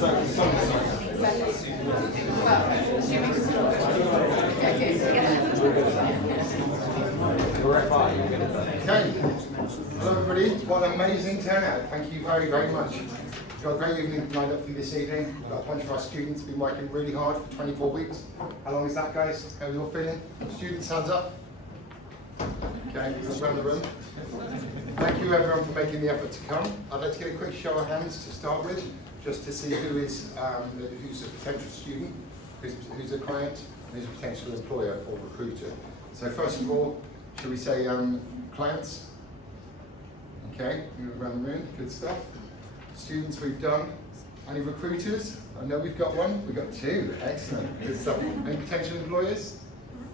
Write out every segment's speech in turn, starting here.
Okay, hello everybody, what an amazing turnout, thank you very, very much. We've got a great evening lined up for you this evening. We've got a bunch of our students been working really hard for 24 weeks. How long is that, guys? How are you all feeling? Students, hands up. Okay, look around the room. Thank you everyone for making the effort to come. I'd like to get a quick show of hands to start with, just to see who's a potential student, who's a client, and who's a potential employer or recruiter. So first of all, should we say clients? Okay, move around the room, good stuff. Students we've done. Any recruiters? I know we've got one, we've got two, excellent, good stuff. Any potential employers?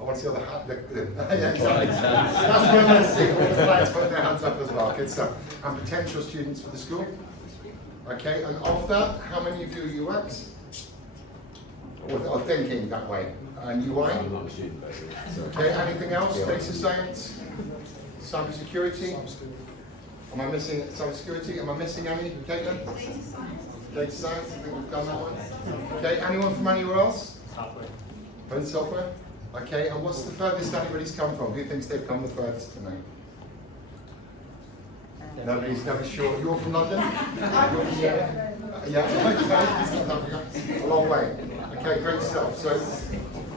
I want to see all the yeah, exactly. That's what I want to see, all the clients putting their hands up as well, good stuff. And potential students for the school? Okay, and of that, how many of you are UX? Or thinking that way? And UI? I'm not a student, basically. Okay, anything else? Data science? Cybersecurity? Am I missing cybersecurity? Am I missing any? Caitlin? Data science, I think we've done that one. Okay, anyone from anywhere else? Software. Software? Okay, and what's the furthest anybody's come from? Who thinks they've come the furthest tonight? Nobody's sure. You're from London? You're from yeah, a long way. Okay, great stuff. So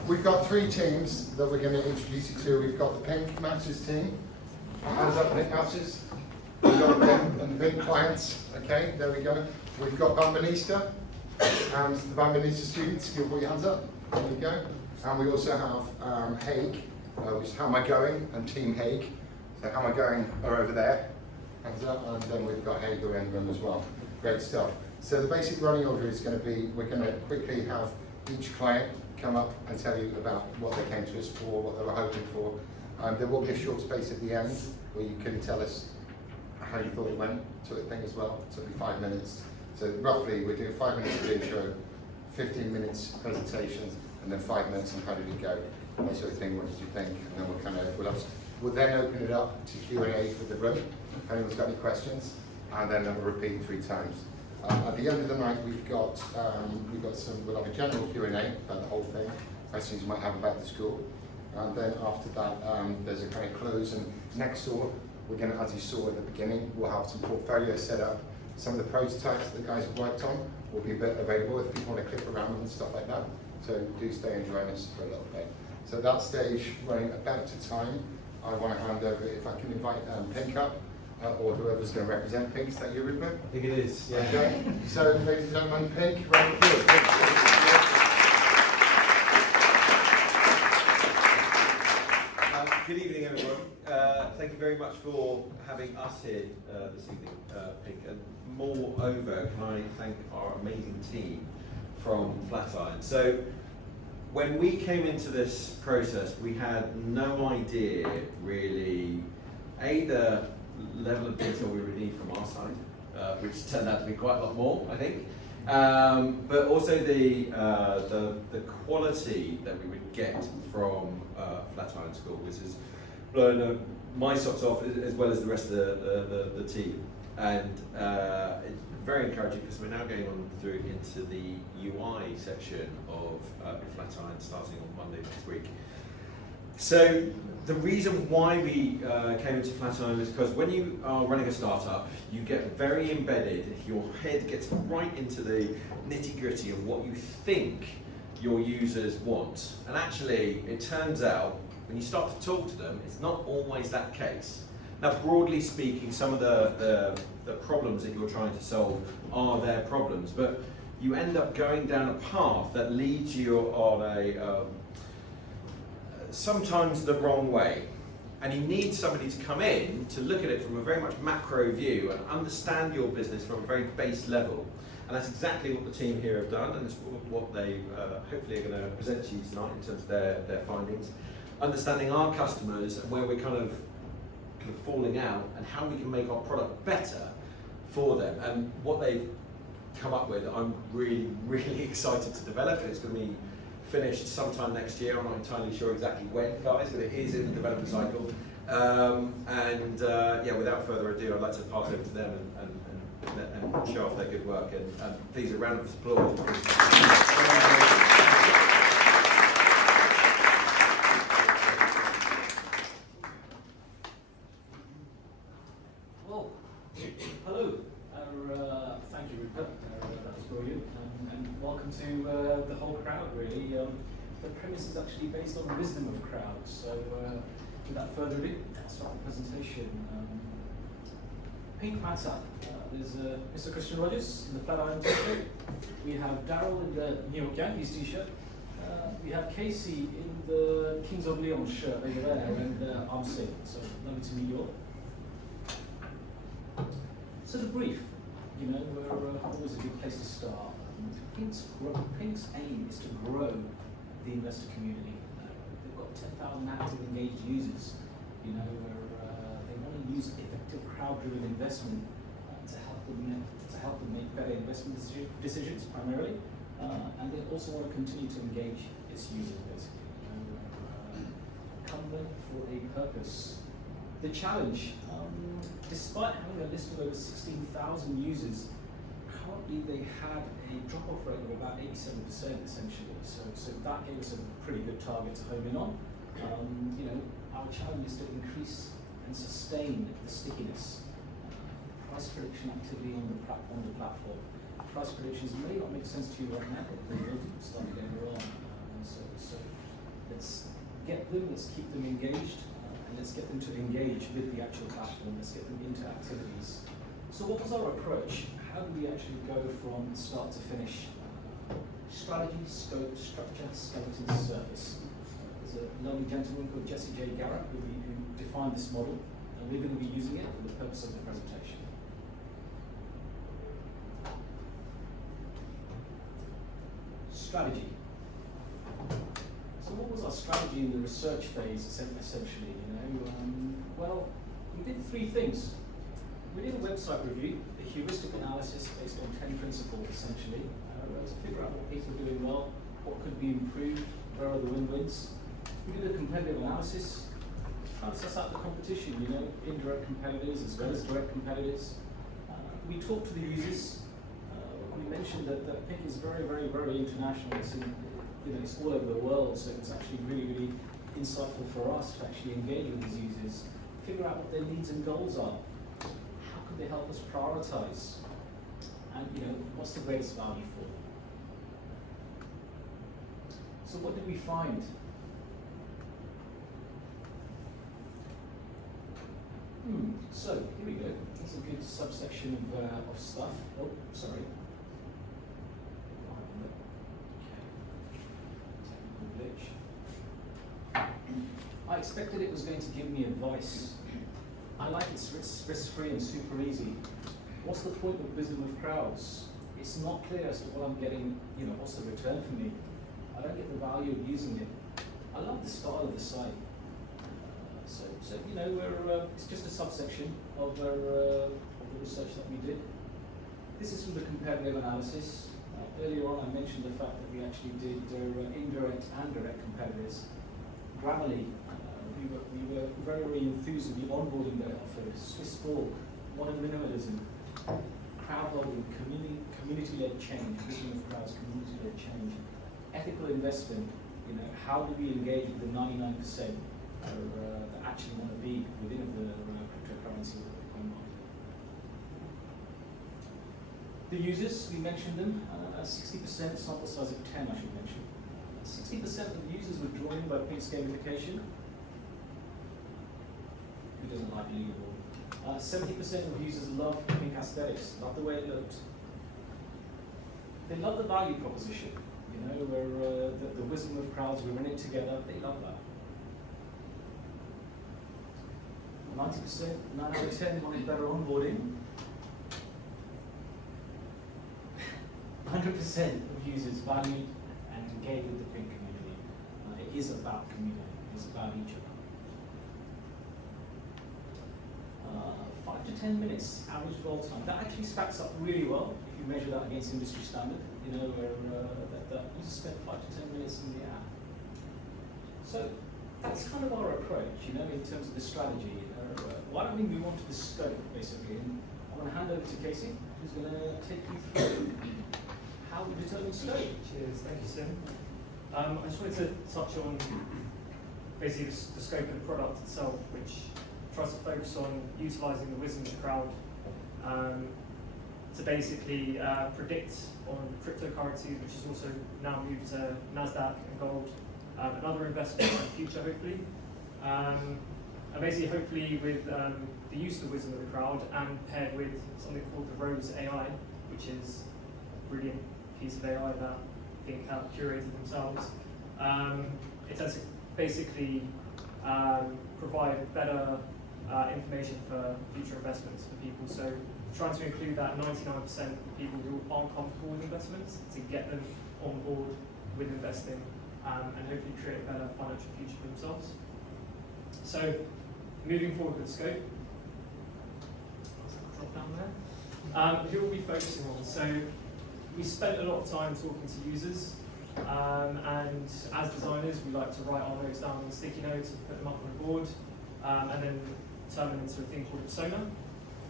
we've got three teams that we're going to introduce you to. We've got the pink matches team. Hands up, pink matches. We've got the pink and the pink clients. Okay, there we go. We've got Bambinista and the Bambinista students. Give your hands up. There we go. And we also have Hague, which is How Am I Going, and Team Hague. So How Am I Going are over there. Hands up, and then we've got Hague around the room as well. Great stuff. So the basic running order is going to be, we're going to quickly have each client come up and tell you about what they came to us for, what they were hoping for. There will be a short space at the end where you can tell us how you thought it went, sort of thing as well. So it'll be 5 minutes. So roughly we're doing 5 minutes of intro, 15 minutes presentations, and then 5 minutes on how did it go, that sort of thing. What did you think? And then we'll then open it up to Q&A for the room. If anyone's got any questions, and then we'll repeat 3 times. At the end of the night, we'll have a general Q&A about the whole thing, questions you might have about the school. And then after that, there's a kind of close, and next door, we're going to, as you saw at the beginning, we'll have some portfolios set up. Some of the prototypes that the guys have worked on will be available if people want to click around them and stuff like that. So do stay and join us for a little bit. So that stage running about to time, I want to hand over, if I can invite Pink up, or whoever's going to represent Pink. Is that you, Rupert? I think it is, yeah. Okay. So, ladies and gentlemen, Pink, round of applause. Good evening, everyone. Thank you very much for having us here this evening, Pink. And moreover, can I thank our amazing team from Flatiron. So, when we came into this process, we had no idea really, the level of detail we would need from our side, which turned out to be quite a lot more, I think. But also the quality that we would get from Flatiron School, which has blown my socks off as well as the rest of the team. And it's very encouraging because we're now going on through into the UI section of Flatiron starting on Monday next week. So the reason why we came into Flatiron is because when you are running a startup, you get very embedded, your head gets right into the nitty-gritty of what you think your users want. And actually, it turns out, when you start to talk to them, it's not always that case. Now, broadly speaking, some of the problems that you're trying to solve are their problems, but you end up going down a path that leads you on a sometimes the wrong way. And you need somebody to come in to look at it from a very much macro view and understand your business from a very base level. And that's exactly what the team here have done, and it's what they hopefully are going to present to you tonight in terms of their findings. Understanding our customers and where we're kind of falling out and how we can make our product better for them. And what they've come up with, I'm really, really excited to develop. It's going to be finished sometime next year. I'm not entirely sure exactly when, guys, but it is in the development cycle. Yeah, without further ado, I'd like to pass over to them and and show off their good work. And please, a round of applause. Well, hello. Thank you, Rupert. That was brilliant. And welcome to the whole crowd, really. The premise is actually based on the wisdom of crowds. So, without further ado, I'll start the presentation. Pink Matter. There's Mr. Christian Rogers in the Flatiron t-shirt. We have Daryl in the New York Yankees t-shirt. We have Casey in the Kings of Leon shirt over there, and I'm Sid. So, lovely to meet you all. So the brief, we're always a good place to start. Pink's aim is to grow the investor community. They've got 10,000 active engaged users, they want to use effective crowd-driven investment to help them make better investment decisions primarily, and they also want to continue to engage its users basically. Come there for a purpose. The challenge, despite having a list of over 16,000 users, currently they had a drop-off rate of about 87% essentially. So that gave us a pretty good target to home in on. Our challenge is to increase and sustain the stickiness. Price prediction activity on the platform. Price predictions may not make sense to you right now, but they will start later on. So let's get them, let's keep them engaged. And let's get them to engage with the actual platform, let's get them into activities. So what was our approach? How do we actually go from start to finish? Strategy, scope, structure, skeleton, surface. There's a lovely gentleman called Jesse J. Garrett who defined this model, and we're going to be using it for the purpose of the presentation. Strategy. So what was our strategy in the research phase, essentially? Well, we did three things. We did a website review, a heuristic analysis based on 10 principles, essentially, to figure out what people are doing well, what could be improved, where are the win-wins. We did a competitive analysis, trying to suss out the competition, indirect competitors as well as direct competitors. We talked to the users. We mentioned that Pink is very, very, very international. It's all over the world, so it's actually really, really insightful for us to actually engage with these users, figure out what their needs and goals are. How could they help us prioritize? And what's the greatest value for them? So what did we find? So here we go. That's a good subsection of stuff. Oh, sorry. I expected it was going to give me advice. I like it's risk-free and super easy. What's the point of wisdom of crowds? It's not clear as to what I'm getting, what's the return for me. I don't get the value of using it. I love the style of the site. It's just a subsection of the research that we did. This is from the competitive analysis. Earlier on I mentioned the fact that we actually did indirect and direct competitors. Grammarly, we were very, very enthused with the onboarding they offered. Swiss Borg, modern minimalism, crowdholding, community-led change, vision of crowds, community-led change, ethical investment. How do we engage with the 99% that actually want to be within the cryptocurrency or the Bitcoin market? The users, we mentioned them, 60% sample size of 10, I should mention. 60% of the users were drawn in by Pink's gamification. Who doesn't like leaderboard? 70% of users love Pink aesthetics, love the way it looked. They love the value proposition, where the wisdom of crowds, we're in it together, they love that. 90%, 9 out of 10 wanted better onboarding. 100% of users valued and engaged with the Pink community. It is about community, it is about each other. 5 to 10 minutes average dwell time. That actually stacks up really well if you measure that against industry standard, where that users spend 5 to 10 minutes in the app. So that's kind of our approach, in terms of the strategy. Why don't we move on to the scope, basically? And I want to hand over to Casey. who's going to take you through how we determine scope. Cheers, thank you, Sim. I just wanted to touch on basically the scope of the product itself, which tries to focus on utilising the wisdom of the crowd to basically predict on cryptocurrencies, which has also now moved to NASDAQ and gold, and other investments in the future, hopefully. And basically, hopefully, with the use of the wisdom of the crowd and paired with something called the Rose AI, which is a brilliant piece of AI that I think have curated themselves. It tends to basically provide better information for future investments for people. So trying to include that 99% of people who aren't comfortable with investments to get them on board with investing and hopefully create a better financial future for themselves. So moving forward with the scope, drop down there. Who will be focusing on? So we spent a lot of time talking to users, and as designers, we like to write our notes down on sticky notes and put them up on a board, and then turn them into a thing called a persona.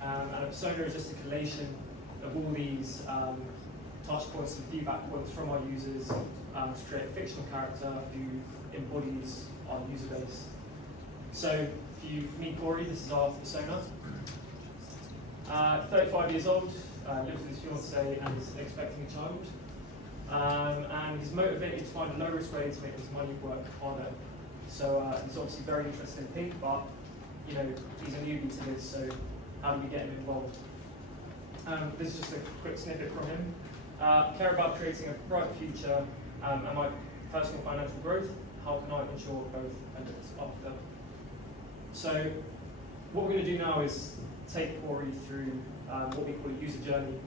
And a persona is just a collation of all these touch points and feedback points from our users to create a fictional character who embodies our user base. So if you meet Corey, this is our persona. 35 years old, lives with his fiancée and is expecting a child. And he's motivated to find the lowest way to make his money work harder. So he's obviously very interested in pink, but you know, he's a newbie to this, so how do we get him involved? This is just a quick snippet from him. Care about creating a bright future and my personal financial growth. How can I ensure both benefits after? So what we're going to do now is take Corey through what we call a user journey.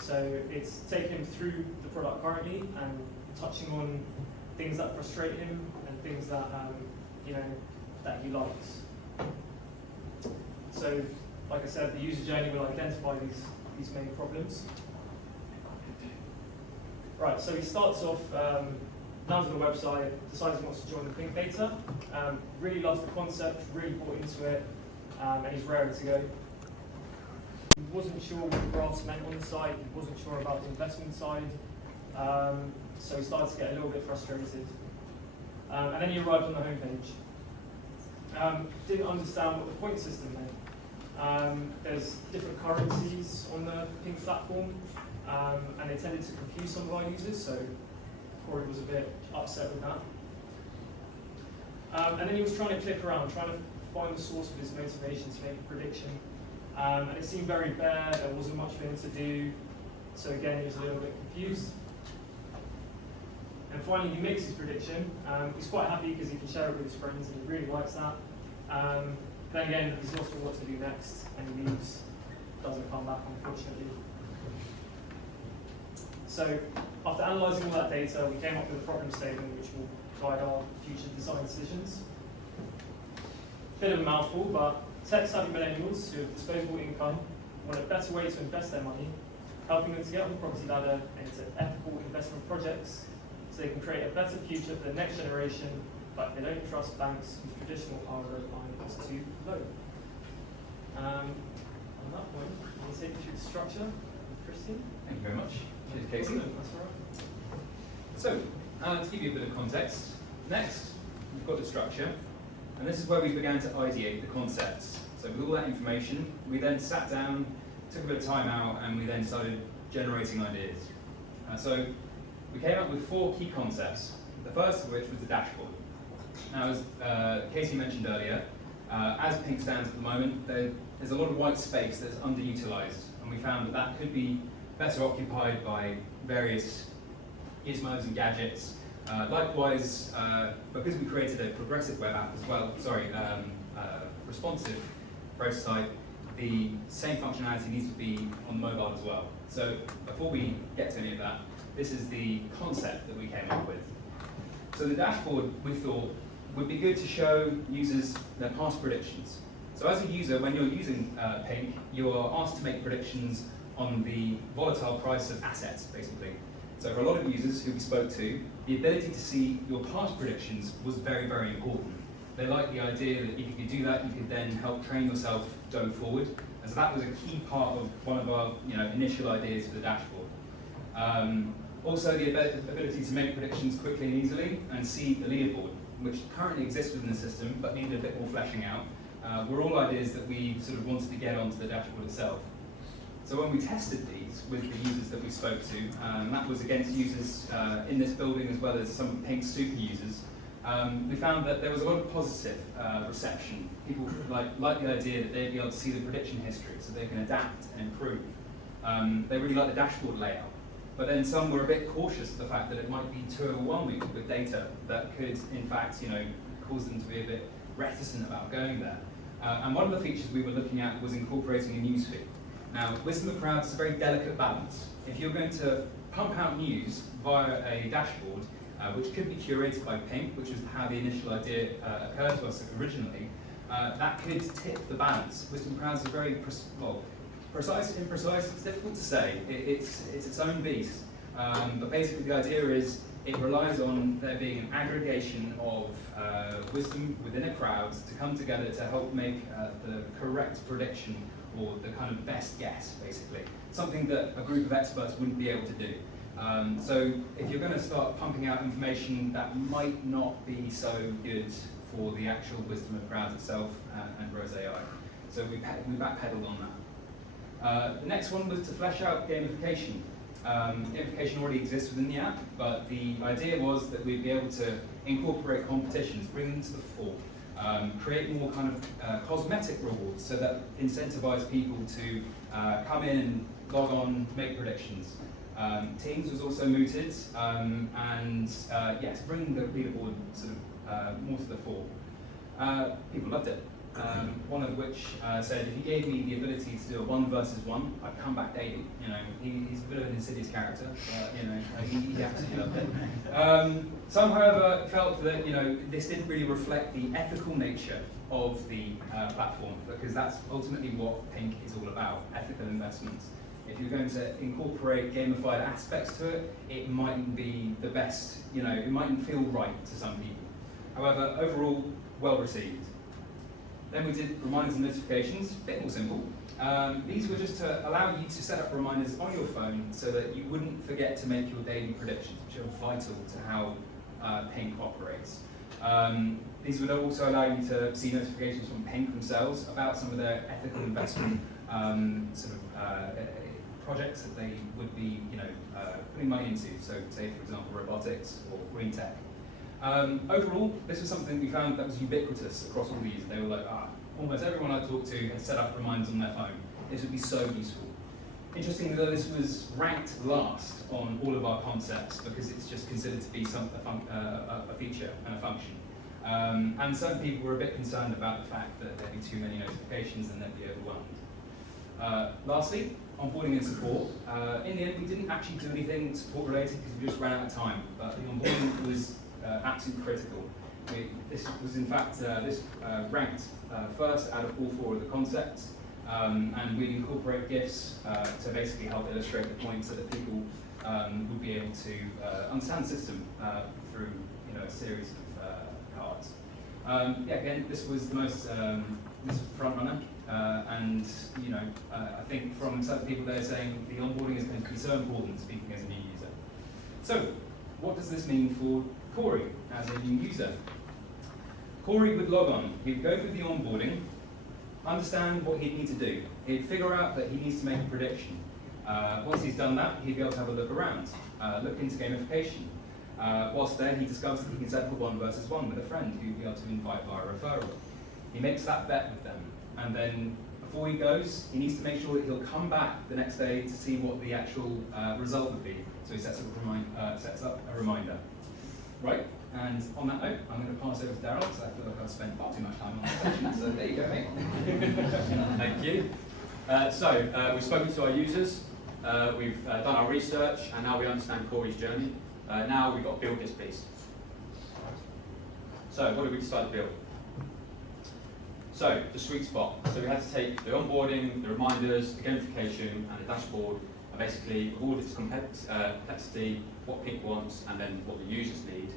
So it's taking him through the product currently and touching on things that frustrate him and things that you know that he likes. So, like I said, the user journey will identify these main problems. Right, so he starts off, lands on the website, decides he wants to join the pink beta, really loves the concept, really bought into it, and he's raring to go. He wasn't sure what the graphs meant on the site, he wasn't sure about the investment side, so he started to get a little bit frustrated. And then he arrived on the homepage. Didn't understand what the point system meant. There's different currencies on the pink platform, and they tended to confuse some of our users, so Corey was a bit upset with that. And then he was trying to click around, trying to find the source of his motivation to make a prediction. And it seemed very bare, there wasn't much for him to do, so again, he was a little bit confused. And finally, he makes his prediction. He's quite happy because he can share it with his friends, and he really likes that. Then again, he's lost what to do next, and he leaves, doesn't come back, unfortunately. So, after analysing all that data, we came up with a problem statement which will guide our future design decisions. Bit of a mouthful, but tech-savvy millennials who have disposable income want a better way to invest their money, helping them to get on the property ladder into ethical investment projects so they can create a better future for the next generation, but they don't trust banks whose traditional ROI is too low. On that point, I'm going to take you through the structure. Christian? Thank you very much. Cheers, Casey. That's all right. So, to give you a bit of context, next we've got the structure, and this is where we began to ideate the concepts. So with all that information, we then sat down, took a bit of time out, and we then started generating ideas. So we came up with 4 key concepts, the first of which was the dashboard. Now, as Casey mentioned earlier, as pink stands at the moment, there's a lot of white space that's underutilized, and we found that that could be better occupied by various gizmos and gadgets. Likewise, because we created a progressive web app as well, responsive prototype, the same functionality needs to be on mobile as well. So before we get to any of that, this is the concept that we came up with. So the dashboard, we thought, would be good to show users their past predictions. So as a user, when you're using Pink, you are asked to make predictions on the volatile price of assets, basically. So for a lot of users who we spoke to, the ability to see your past predictions was very, very important. They liked the idea that if you could do that, you could then help train yourself going forward And so that was a key part of one of our initial ideas for the dashboard. Also the ability to make predictions quickly and easily and see the leaderboard, which currently exists within the system but needed a bit more fleshing out, were all ideas that we sort of wanted to get onto the dashboard itself. So when we tested these with the users that we spoke to, and that was against users in this building as well as some of Pink's super users, we found that there was a lot of positive reception. People like the idea that they'd be able to see the prediction history so they can adapt and improve. They really like the dashboard layout. But then some were a bit cautious of the fact that it might be too overwhelming with data that could, in fact, cause them to be a bit reticent about going there. And one of the features we were looking at was incorporating a news feed. Now, wisdom of crowds is a very delicate balance. If you're going to pump out news via a dashboard, which could be curated by Pink, which is how the initial idea occurred to us originally, that could tip the balance. Wisdom of crowds is very precise, imprecise, it's difficult to say. It's its own beast. But basically the idea is it relies on there being an aggregation of wisdom within a crowd to come together to help make the correct prediction or the kind of best guess, basically. Something that a group of experts wouldn't be able to do. So if you're going to start pumping out information that might not be so good for the actual wisdom of crowds itself and Rose AI. So we backpedaled on that. The next one was to flesh out gamification. Gamification already exists within the app, but the idea was that we'd be able to incorporate competitions, bring them to the fore, create more kind of cosmetic rewards so that incentivize people to come in and log on, make predictions. Teams was also mooted, and yes, bringing the leaderboard sort of more to the fore. People loved it. One of which said, if you gave me the ability to do a 1 versus 1, I'd come back daily. He's a bit of an insidious character, but he absolutely loved it. Some, however, felt that this didn't really reflect the ethical nature of the platform, because that's ultimately what Pink is all about: ethical investments. If you're going to incorporate gamified aspects to it, it mightn't be the best. It mightn't feel right to some people. However, overall, well received. Then we did reminders and notifications, a bit more simple. These were just to allow you to set up reminders on your phone so that you wouldn't forget to make your daily predictions, which are vital to how Pink operates. These would also allow you to see notifications from Pink themselves about some of their ethical investment projects that they would be putting money into, so say for example robotics or green tech. Overall, this was something we found that was ubiquitous across all these. They were like, almost everyone I talked to had set up reminders on their phone. This would be so useful. Interestingly though, this was ranked last on all of our concepts because it's just considered to be a feature and a function. And some people were a bit concerned about the fact that there'd be too many notifications and they'd be overwhelmed. Lastly, onboarding and support. In the end, we didn't actually do anything support related because we just ran out of time, but the onboarding was absolutely critical. This was in fact ranked first out of all 4 of the concepts, and we incorporate GIFs to basically help illustrate the points so that people would be able to understand the system through a series of cards. Again, this was the most front runner, and I think from certain people they're saying the onboarding is going to be so important, speaking as a new user. So, what does this mean for Corey as a new user? Corey would log on, he'd go through the onboarding, understand what he'd need to do. He'd figure out that he needs to make a prediction. Once he's done that, he'd be able to have a look around, look into gamification. Whilst there, he discovers that he can set up a 1 versus 1 with a friend who'd be able to invite via referral. He makes that bet with them, and then before he goes, he needs to make sure that he'll come back the next day to see what the actual result would be. So he sets up a reminder. Right, and on that note, I'm going to pass over to Darryl because I feel like I've spent far too much time on this section. So there you go, mate. Thank you. We've spoken to our users, we've done our research, and now we understand Corey's journey. Now we've got to build this piece. So what did we decide to build? So the sweet spot. So we had to take the onboarding, the reminders, the gamification, and the dashboard, and basically with all of its complexity, what Pink wants, and then what the users need.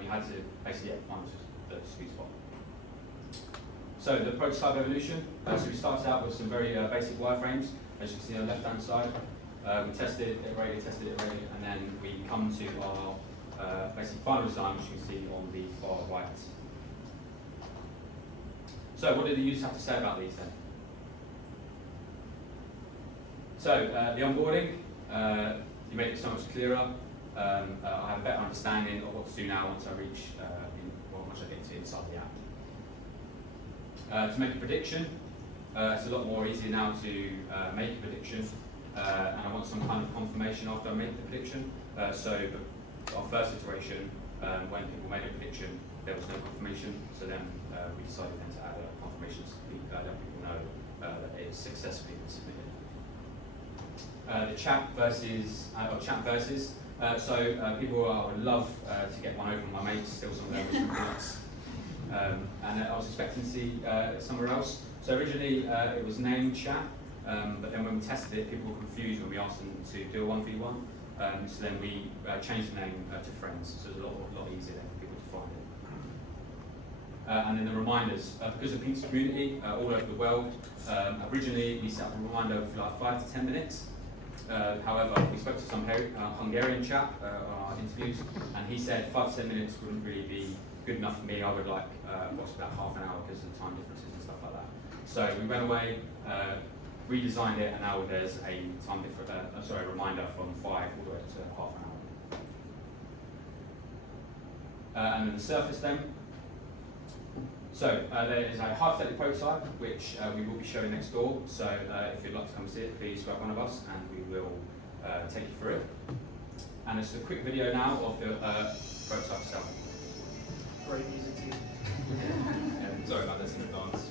We had to basically find the sweet spot. So the prototype evolution, so we started out with some very basic wireframes, as you can see on the left-hand side. We tested, iterated, and then we come to our basic final design, which you can see on the far right. So what did the users have to say about these then? So the onboarding, you made it so much clearer. I have a better understanding of what to do now once I reach, once I get to inside the app. To make a prediction, it's a lot more easier now to make a prediction, and I want some kind of confirmation after I make the prediction. So our first iteration, when people made a prediction, there was no confirmation, so then we decided then to add a confirmation to let people know that it's successfully been submitted. The chat versus, people would love to get one over from my mates, steal some of their reports. And I was expecting to see somewhere else. So originally it was named chat, but then when we tested it, people were confused when we asked them to do a 1v1. So then we changed the name to friends, so it's a lot easier then for people to find it. And then the reminders, because of Pink's community all over the world, originally we set up a reminder for like 5 to 10 minutes. However, we spoke to some Hungarian chap on our interviews, and he said 5 to 10 minutes wouldn't really be good enough for me. I would like what's about half an hour because of the time differences and stuff like that. So we went away, redesigned it, and now there's a reminder from 5 all the way to half an hour. And then the surface then. So there is a hypothetical prototype which we will be showing next door. So if you'd like to come see it, please grab one of us and we will take you through it. And it's a quick video now of the prototype itself. Great music team. Sorry about this in advance.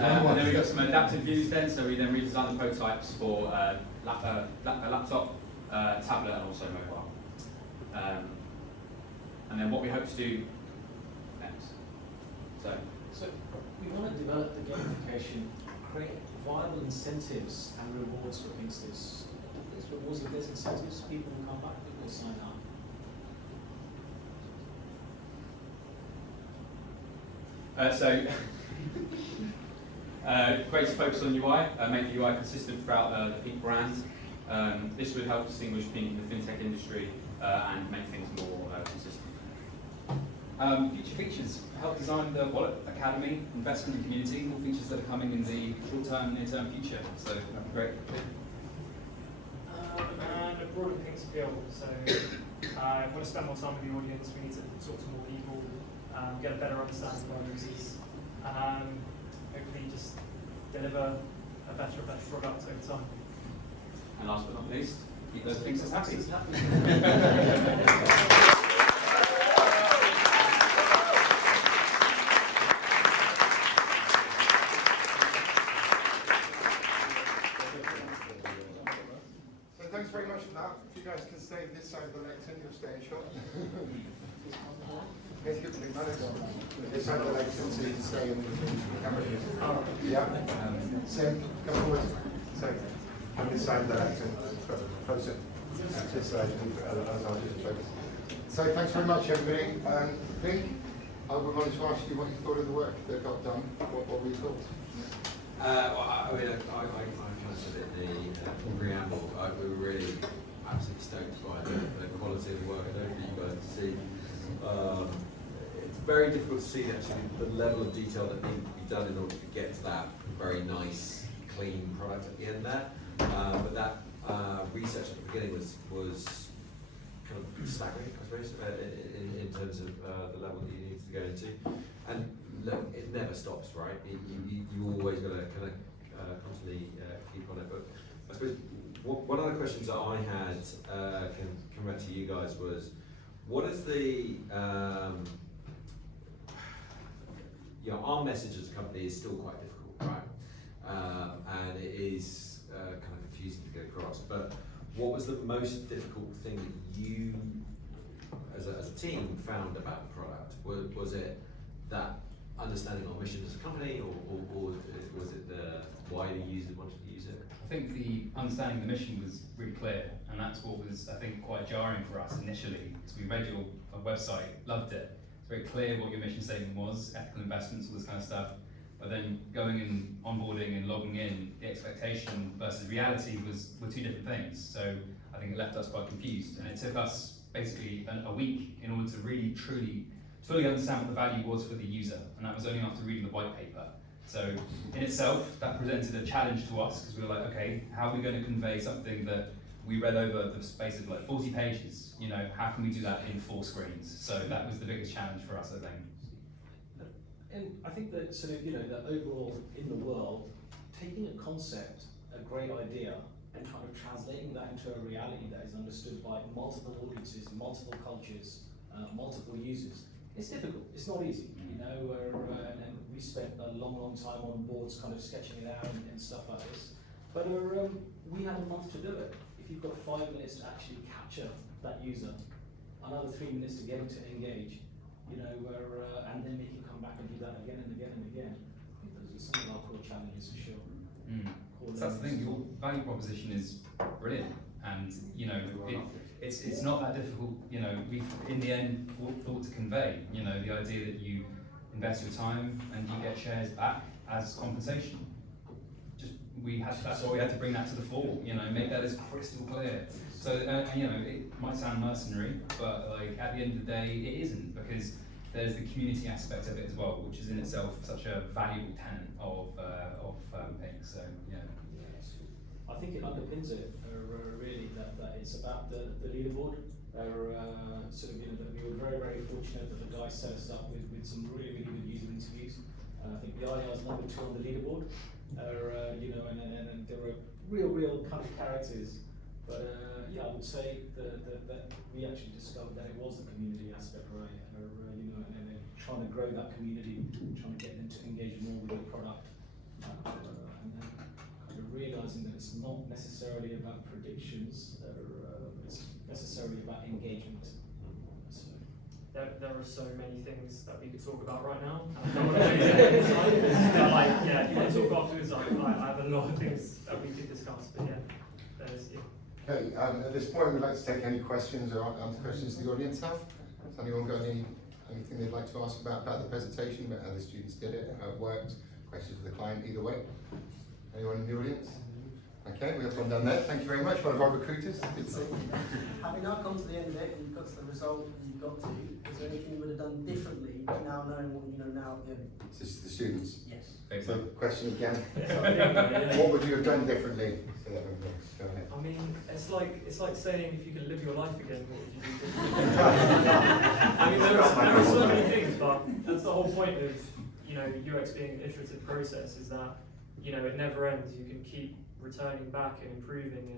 And then we've got some adaptive views then, so we then redesigned the prototypes for a laptop, tablet and also mobile. And then what we hope to do next. So we want to develop the gamification, create viable incentives and rewards for Pinksters. If there's rewards, if there's incentives, people will come back, people will sign up. Greater focus on UI, make the UI consistent throughout the Pink brand. This would help distinguish Pink in the fintech industry and make things more consistent. Future features, help design the Wallet Academy, investment and community, all features that are coming in the short-term, near-term future. So that'd be great. And a broader Pink's appeal. So I want to spend more time with the audience. We need to talk to more people, get a better understanding of our users, and hopefully just deliver a better product over time. And last but not least, Keep those Pinksters happy. So thanks very much for that. If you guys can stay this side of the lectern, you'll stay in shot. This side of the lectern, so you can stay in the camera. Yeah. Same. Come forward. Same. On this side of the lectern, closer. This side, as I just focus. So thanks very much, everybody. Pink, I would wanted to ask you what you thought of the work that got done. What were your thoughts? I mean, I kind of said it in the preamble. We were really absolutely stoked by the quality of the work. I don't know for you guys to see. It's very difficult to see actually the level of detail that needed to be done in order to get to that very nice, clean product at the end there. But that research at the beginning was kind of staggering, I suppose, in terms of the level that you need to go into. And look, it never stops, right? You always got to kind of constantly keep on it. But I suppose one of the questions that I had, come back to you guys, was what is the our message as a company is still quite difficult, right? And it is kind of confusing to get across. But what was the most difficult thing that you, as a team, found about the product? Was it that understanding our mission as a company, or was it the why the users wanted to use it? I think the understanding of the mission was really clear, and that's what was, I think, quite jarring for us initially. Because we read your website, loved it. It's very clear what your mission statement was, ethical investments, all this kind of stuff. But then going and onboarding and logging in, the expectation versus reality were two different things. So I think it left us quite confused, and it took us basically a week in order to really truly fully understand what the value was for the user, and that was only after reading the white paper. So in itself, that presented a challenge to us, because we were like, okay, how are we going to convey something that we read over the space of like 40 pages? You know, how can we do that in 4 screens? So that was the biggest challenge for us, I think. And I think that sort of, that overall in the world, taking a concept, a great idea, and kind of translating that into a reality that is understood by multiple audiences, multiple cultures, multiple users, it's difficult. It's not easy, and we spent a long time on boards kind of sketching it out and stuff like this. But we had a month to do it. If you've got 5 minutes to actually capture that user, another 3 minutes to get him to engage, and then make him come back and do that again and again and again. I think those are some of our core challenges for sure. So that's the thing, your value proposition is brilliant, and it's not that difficult. We in the end thought to convey, the idea that you invest your time and you get shares back as compensation. That's why we had to bring that to the fore. Make that as crystal clear. So it might sound mercenary, but like at the end of the day, it isn't, because there's the community aspect of it as well, which is in itself such a valuable tenet of Pink. So yeah. I think it underpins it really that it's about the leaderboard. That we were very fortunate that the guys set us up with some really good user interviews. I think the idea was number 2 on the leaderboard. And there were real kind of characters. But I would say that we actually discovered that it was the community aspect, right? And then trying to grow that community, trying to get them to engage more with the product, and then kind of realizing that it's not necessarily about predictions, it's necessarily about engagement. So. There are so many things that we could talk about right now. I don't want to lose any time. If you want to talk afterwards, I have a lot of things that we could discuss. But there's. Okay, at this point we'd like to take any questions or answer questions the audience have. Has anyone got anything they'd like to ask about the presentation, about how the students did it, how it worked, questions for the client, either way? Anyone in the audience? Okay, we have one down there. Thank you very much, one of our recruiters. Good to see you. Having now come to the end of it, and you've got to the result you've got to, is there anything you would have done differently now knowing what you know now? This is the students. Yes. So, question again. What would you have done differently? So that would go ahead. I mean, it's like saying if you could live your life again, what would you do differently? I mean, there are so many things, but that's the whole point of UX being an iterative process, is that it never ends. You can keep returning back and improving,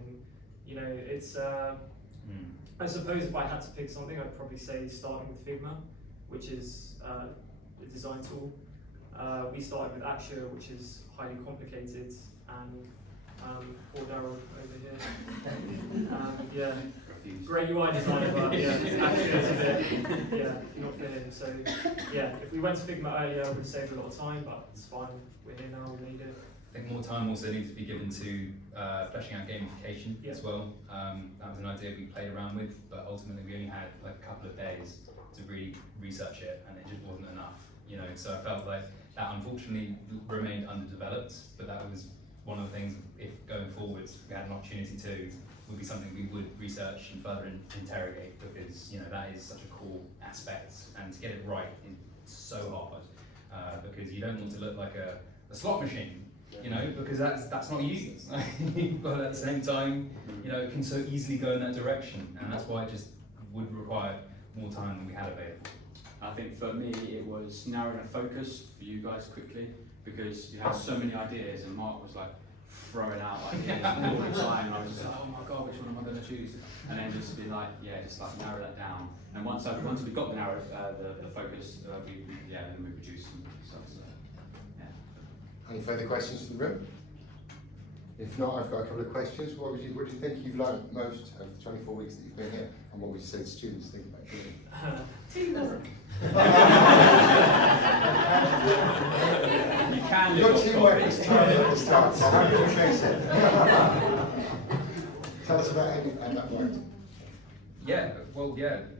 and it's. I suppose if I had to pick something, I'd probably say starting with Figma, which is a design tool. We started with Axure, which is highly complicated, and poor Daryl over here. Great UI designer, but Axure is a bit, not feeling. So if we went to Figma earlier, it would have saved a lot of time, but it's fine. We're here now, we need it. I think more time also needs to be given to fleshing out gamification as well. That was an idea we played around with, but ultimately we only had like a couple of days to really research it, and it just wasn't enough. So I felt like that unfortunately remained underdeveloped, but that was one of the things, if going forwards we had an opportunity to, would be something we would research and further interrogate, because that is such a core aspect, and to get it right is so hard, because you don't want to look like a slot machine, because that's not you. But at the same time, it can so easily go in that direction, and that's why it just would require more time than we had available. I think for me it was narrowing a focus for you guys quickly, because you had so many ideas and Mark was like throwing out ideas all the time, and I was just like, oh my god, which one am I going to choose? And then just be like, just like narrow that down. And once we got the focus, then we produced some stuff. So, yeah. Any further questions from the room? If not, I've got a couple of questions. What do you think you've learned most of the 24 weeks that you've been here, and what would you say students think about doing? Teamwork. You can live Your off teamwork coffee. was terrible at the start, so how do you fix it? Tell us about how that worked.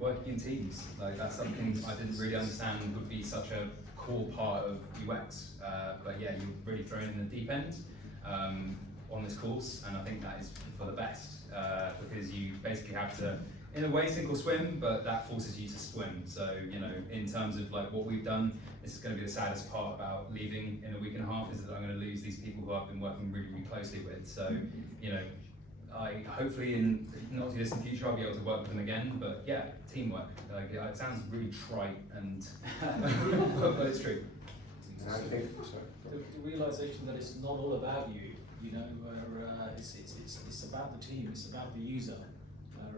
Working in teams, that's something I didn't really understand would be such a core part of UX, but you're really thrown in the deep end on this course, and I think that is for the best, because you basically have to, in a way, sink or swim, but that forces you to swim. So, in terms of what we've done, this is going to be the saddest part about leaving in a week and a half, is that I'm going to lose these people who I've been working really, really closely with. So, I hopefully in not too distant future I'll be able to work with them again. But teamwork. It sounds really trite, and but it's true. The realization that it's not all about you, where it's about the team, it's about the user. That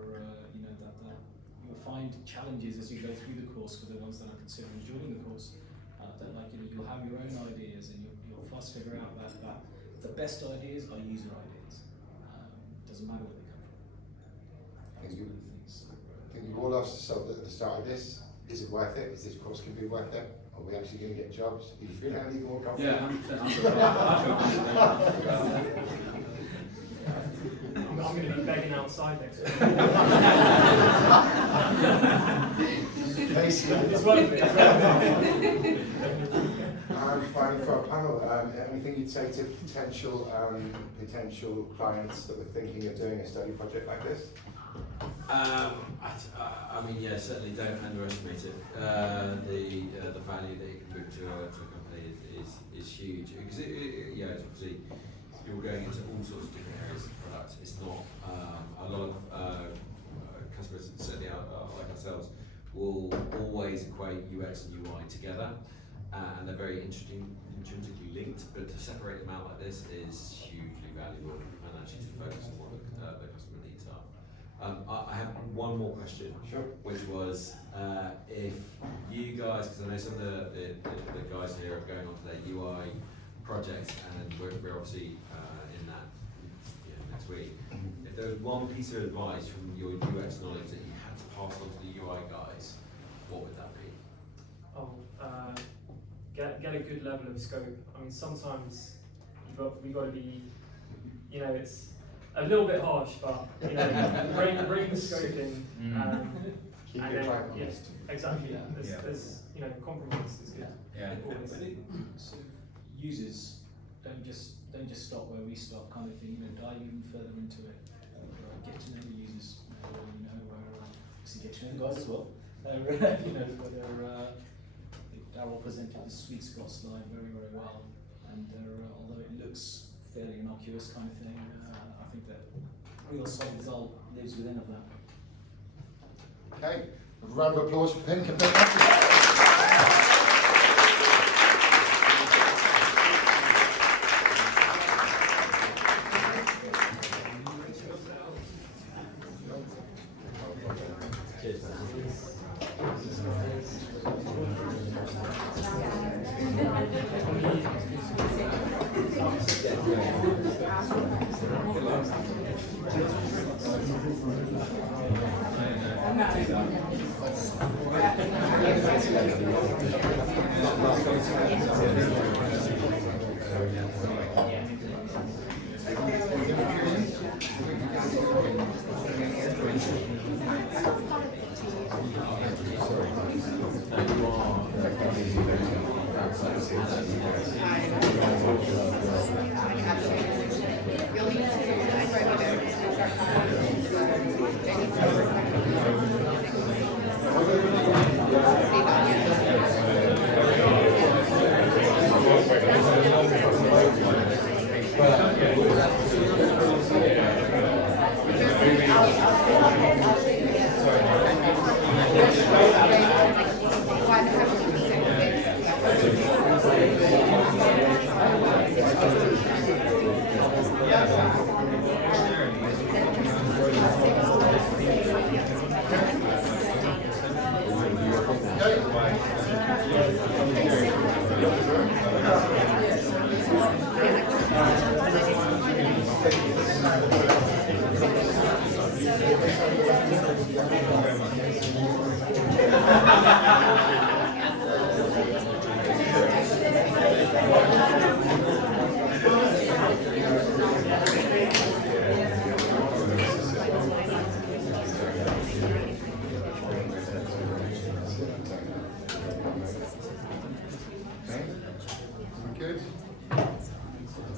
you'll find challenges as you go through the course for the ones that are considering joining the course. You'll have your own ideas, and you'll fast figure out that the best ideas are user ideas. Doesn't matter where they come from. That's one of the things. I think you all asked yourself at the start of this, is it worth it? Is this course going to be worth it? Are we actually going to get jobs? Do you feel any more confident? Yeah, 100%. I'm going to be begging outside next week. Basically. It's worth it. And finally, for our panel, anything you'd say to potential clients that were thinking of doing a study project like this? Certainly don't underestimate it. The value that it can bring to a company is huge, because obviously you're going into all sorts of different areas of products. It's not a lot of customers, certainly like ourselves, will always equate UX and UI together, and they're very intrinsically linked. But to separate them out like this is hugely valuable, and actually to focus on what the customer needs are. I have one more question, Sure. Which was if you guys, because I know some of the guys here are going on to their UI projects, and we're obviously in that next week. If there was one piece of advice from your UX knowledge that you had to pass on to the UI guys, what would that be? Get a good level of scope. I mean, sometimes we got to be, it's a little bit harsh, but bring the scope in. Keep and your then, client honest. Exactly. There's compromise is good. But so users don't just stop where we stop, kind of thing. Dive even further into it. Get to know the users. Obviously get to know the guys as well. Darryl presented the sweet spot slide very, very well, and although it looks fairly innocuous kind of thing, I think that real solid result lives within of that. Okay, a round of applause for Pink and Pink. You'll need to, I wrote it out, instruct cards, so they need Good.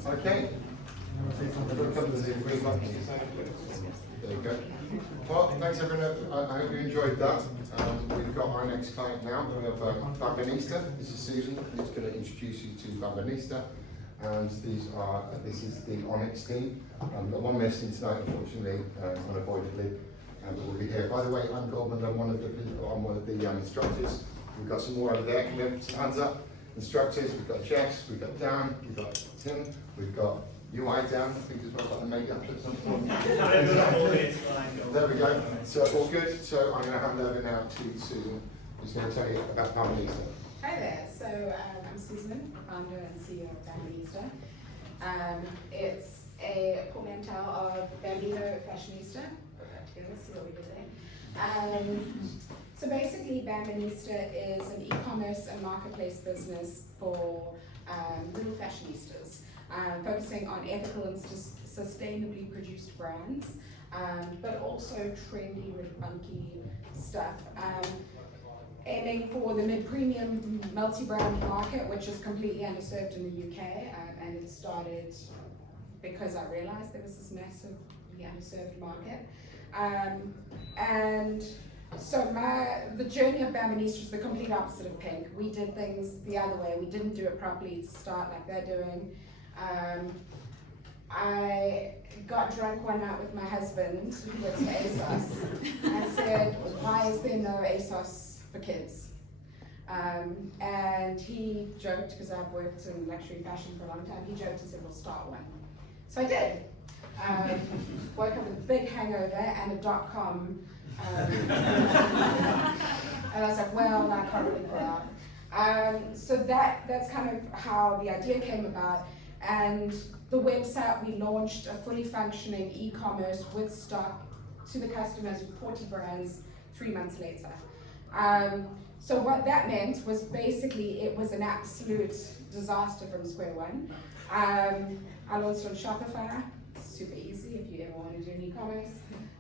Okay. Everyone come to the green button. There you go. Well, thanks everyone. I hope you enjoyed that. We've got our next client now. We have Bambanista. This is Susan, who's going to introduce you to Bambanista. And this is the Onyx team. The one missing tonight, unfortunately, unavoidably, but we'll be here. By the way, I'm Goldmund. I'm one of the instructors. We've got some more over there. Can we have some hands up? Instructors, we've got Jess, we've got Dan, we've got Tim, we've got UI Dan, I think as well, got the makeup at some point. There we go. So all good. So I'm going to hand over now to Susan, who's going to tell you about Bambanista. Hi there, so I'm Susan, founder and CEO of Bambanista. It's a portmanteau of Bambino Fashionista. Put that together, see what we did there. So basically, Bambanista is an e-commerce and marketplace business for little fashionistas, focusing on ethical and sustainably produced brands, but also trendy, really funky stuff. Aiming for the mid-premium multi-brand market, which is completely underserved in the UK, and it started because I realized there was this massively underserved market. And so the journey of Bambanista is the complete opposite of Pink. We did things the other way. We didn't do it properly to start like they're doing. I got drunk one night with my husband, who works for ASOS, and said, why is there no ASOS for kids? And he joked, because I've worked in luxury fashion for a long time, he joked and said, we'll start one. So I did. Woke up with a big hangover and a .com. And I was like, well, I can't really put out. So that's kind of how the idea came about. And the website, we launched a fully functioning e-commerce with stock to the customers with 40 brands 3 months later. So what that meant was basically it was an absolute disaster from square one. I launched on Shopify, super easy if you ever want to do an e-commerce.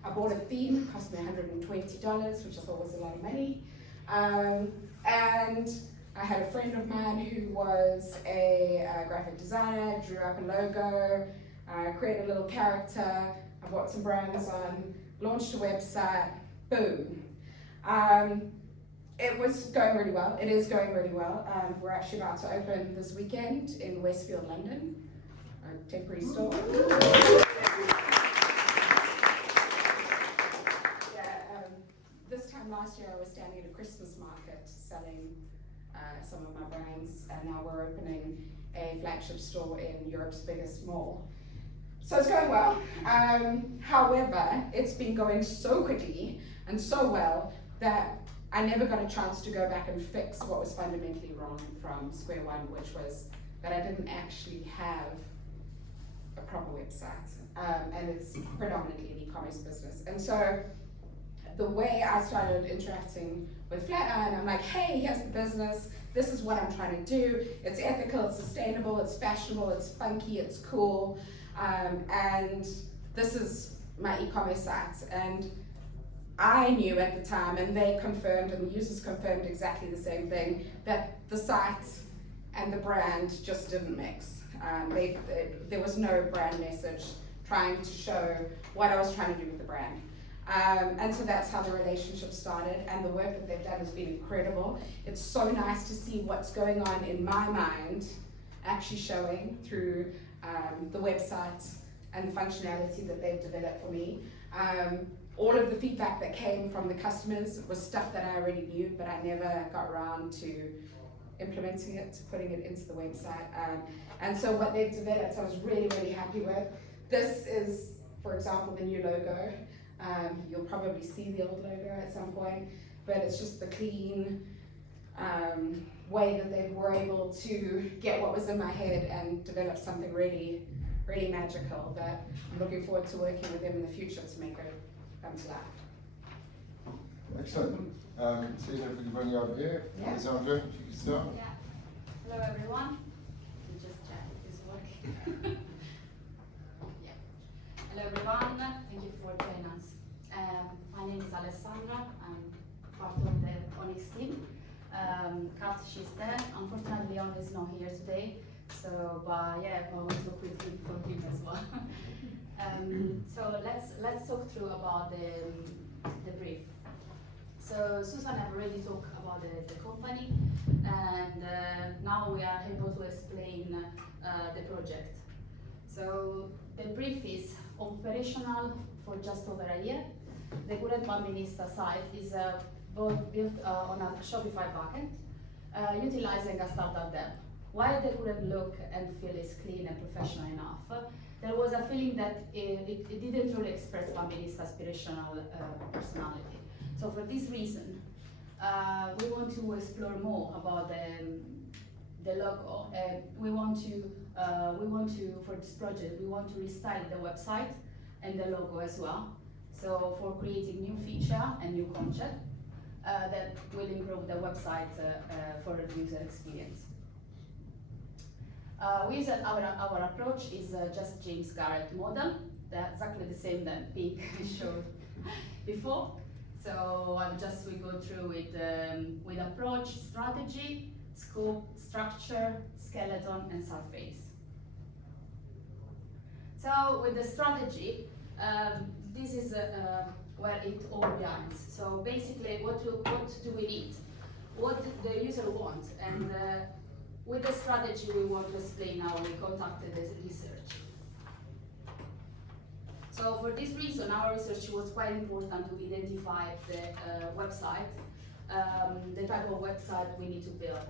I bought a theme, cost me $120, which I thought was a lot of money. And I had a friend of mine who was a graphic designer, drew up a logo, created a little character, I bought some brands on, launched a website, boom. It was going really well, it is going really well. We're actually about to open this weekend in Westfield, London, a temporary store. This time last year I was standing at a Christmas market selling some of my brands, and now we're opening a flagship store in Europe's biggest mall. So it's going well. However, it's been going so quickly and so well that I never got a chance to go back and fix what was fundamentally wrong from square one, which was that I didn't actually have a proper website, and it's predominantly an e-commerce business. And so the way I started interacting with Flatiron, I'm like, hey, here's the business, this is what I'm trying to do, it's ethical, it's sustainable, it's fashionable, it's funky, it's cool, and this is my e-commerce site. And I knew at the time, and they confirmed, and the users confirmed exactly the same thing, that the site and the brand just didn't mix. There was no brand message trying to show what I was trying to do with the brand. And so that's how the relationship started, and the work that they've done has been incredible. It's so nice to see what's going on in my mind actually showing through the website and the functionality that they've developed for me. All of the feedback that came from the customers was stuff that I already knew, but I never got around to implementing it, to putting it into the website. And so what they've developed, I was really, really happy with. This is, for example, the new logo. You'll probably see the old logo at some point, but it's just the clean way that they were able to get what was in my head and develop something really, really magical that I'm looking forward to working with them in the future to make it come to life. Excellent. Seeing everybody over here. Yeah. Alessandra, if you can start. Yeah. Hello everyone. Let me just check if this works. Yeah. Hello everyone. Thank you for joining us. My name is Alessandra. I'm part of the Onyx team. Kat, she's there. Unfortunately, Onyx is not here today. So, but yeah, I will talk with him for him as well. So let's talk through about the brief. So Susan have already talked about the company, and now we are able to explain the project. So the brief is operational for just over a year. The current Bambinista site is built on a Shopify backend, utilizing a startup dev. While the current look and feel is clean and professional enough, there was a feeling that it didn't really express Bambinista's aspirational personality. So for this reason, we want to explore more about the logo. We want to, for this project, we want to restyle the website and the logo as well. So for creating new feature and new content that will improve the website for the user experience. We use our approach is just James Garrett model. They're exactly the same that Pink showed before. So we go through with approach, strategy, scope, structure, skeleton, and surface. So with the strategy, this is where it all begins. So basically, what do we need? What the user wants, and with the strategy, we want to explain how we conducted the research. So for this reason, our research was quite important to identify the website, the type of website we need to build.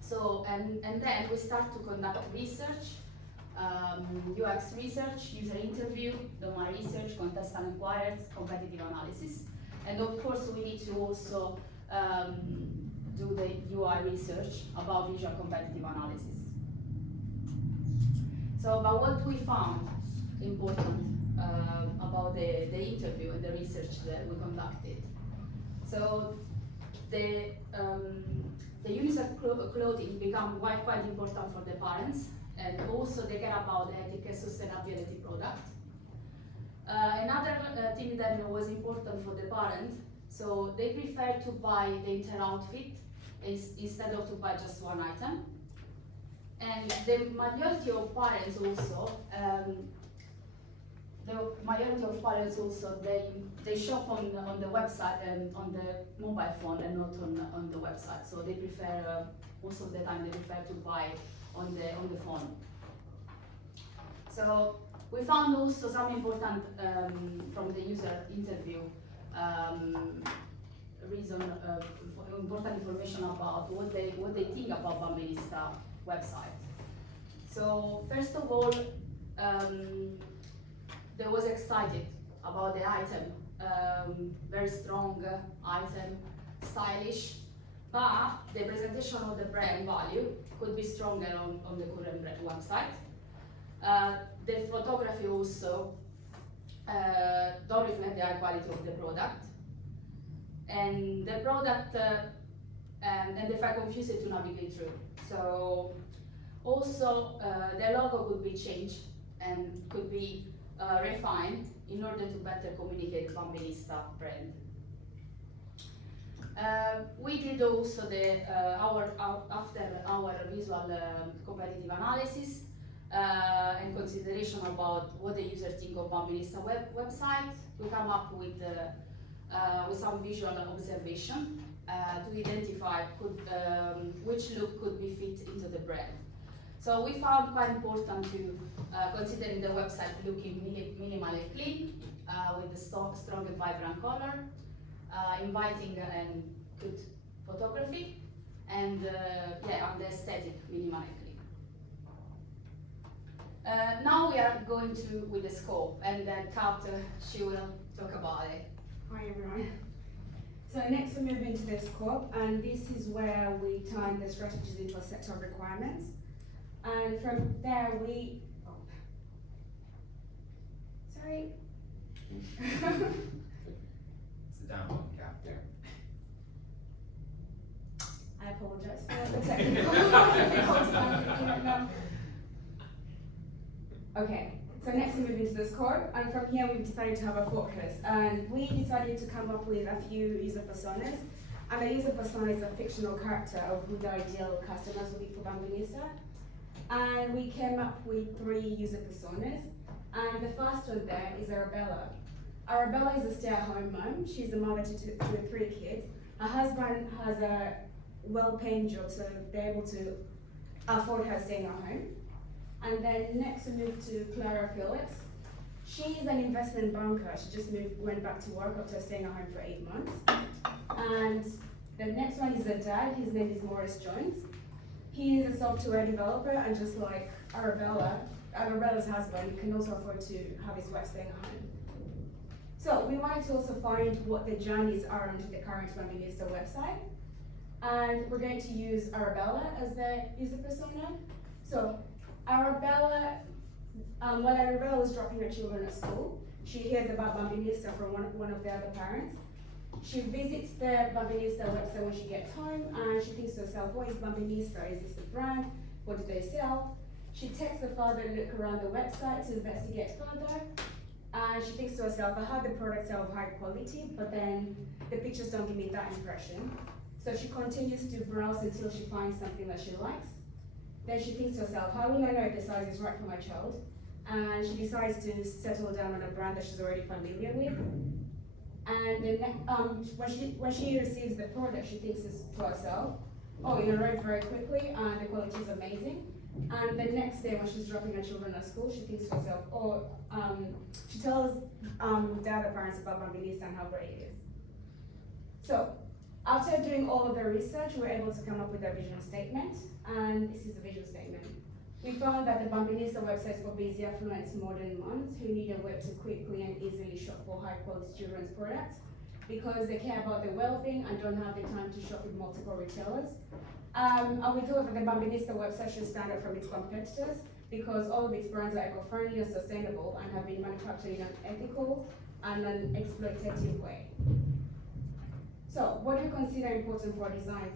So, and then we start to conduct research, UX research, user interview, domain research, contestant inquiries, competitive analysis. And of course, we need to also do the UI research about visual competitive analysis. So, but what we found important about the interview and the research that we conducted. So, the unisex clothing become quite important for the parents, and also they care about the ethical sustainability product. Another thing that was important for the parent, so they prefer to buy the entire outfit instead of to buy just one item. And the majority of parents also, they shop on the website and on the mobile phone and not on the website. So they prefer, most of the time, they prefer to buy on the phone. So we found also some important from the user interview important information about what they think about Bambinista website. So first of all, they was excited about the item, very strong item, stylish, but the presentation of the brand value could be stronger on the current brand website. The photography also don't reflect the high quality of the product, and the product and the fact confused to navigate through. So also the logo could be changed and could be refined in order to better communicate Bambinista brand. We did also after our visual competitive analysis and consideration about what the user think of Bambinista website. We come up with some visual observation to identify which look could be fit into the brand. So we found quite important to considering the website looking minimally clean with the strong and vibrant color, inviting and good photography, and on the aesthetic minimally clean. Now we are going with the scope, and Kat, she will talk about it. Hi everyone. So next we move into the scope, and this is where we turn the strategies into a set of requirements. And from there we, sorry. It's the down button, Cap. Yeah. I apologize for the technical difficulty I'm facing right now. Okay, so next we move into the scope, and from here we decided to have a focus, and we decided to come up with a few user personas, and the user persona is a fictional character of who the ideal customers will be for Bambinista. And we came up with 3 user personas, and the first one there is Arabella. Arabella is a stay-at-home mom. She's a mother to 3 kids. Her husband has a well-paying job, so they're able to afford her staying at home. And then next we move to Clara Phillips. She's an investment banker. She just went back to work after staying at home for 8 months. And the next one is a dad. His name is Morris Jones. He is a software developer, and just like Arabella's husband, he can also afford to have his wife staying at home. So we wanted to also find what the journeys are onto the current Bambinista website. And we're going to use Arabella as the user persona. So Arabella, while Arabella was dropping her children at school, she hears about Bambinista from one of the other parents. She visits the Bambinista website when she gets home, and she thinks to herself, what is Bambinista? Is this a brand? What do they sell? She takes the father to look around the website to investigate further, and she thinks to herself, I heard the products are of high quality, but then the pictures don't give me that impression. So she continues to browse until she finds something that she likes. Then she thinks to herself, how will I know if the size is right for my child? And she decides to settle down on a brand that she's already familiar with. And then when she receives the product, she thinks to herself, oh, it arrived very quickly and the quality is amazing. And the next day when she's dropping her children at school, she thinks to herself, she tells the other parents about Bambinista and how great it is. So after doing all of the research, we were able to come up with a vision statement, and this is the vision statement. We found that the Bambinista website is for busy, affluent, modern moms who need a web to quickly and easily shop for high-quality children's products because they care about their well-being and don't have the time to shop with multiple retailers. And we thought that the Bambinista website should stand out from its competitors because all of its brands are eco-friendly and sustainable and have been manufactured in an ethical and an exploitative way. So, what do we consider important for design?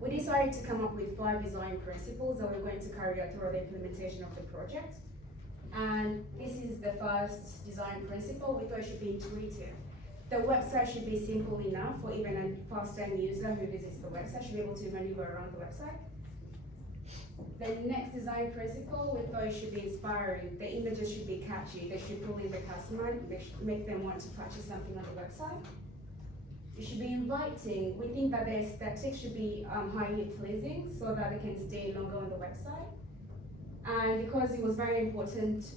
We decided to come up with 5 design principles that we're going to carry out through the implementation of the project. And this is the first design principle. We thought it should be intuitive. The website should be simple enough for even a first-time user who visits the website should be able to maneuver around the website. The next design principle, we thought it should be inspiring. The images should be catchy. They should pull in the customer, make them want to purchase something on the website. It should be inviting. We think that the aesthetic should be highly pleasing so that they can stay longer on the website. And because it was very important,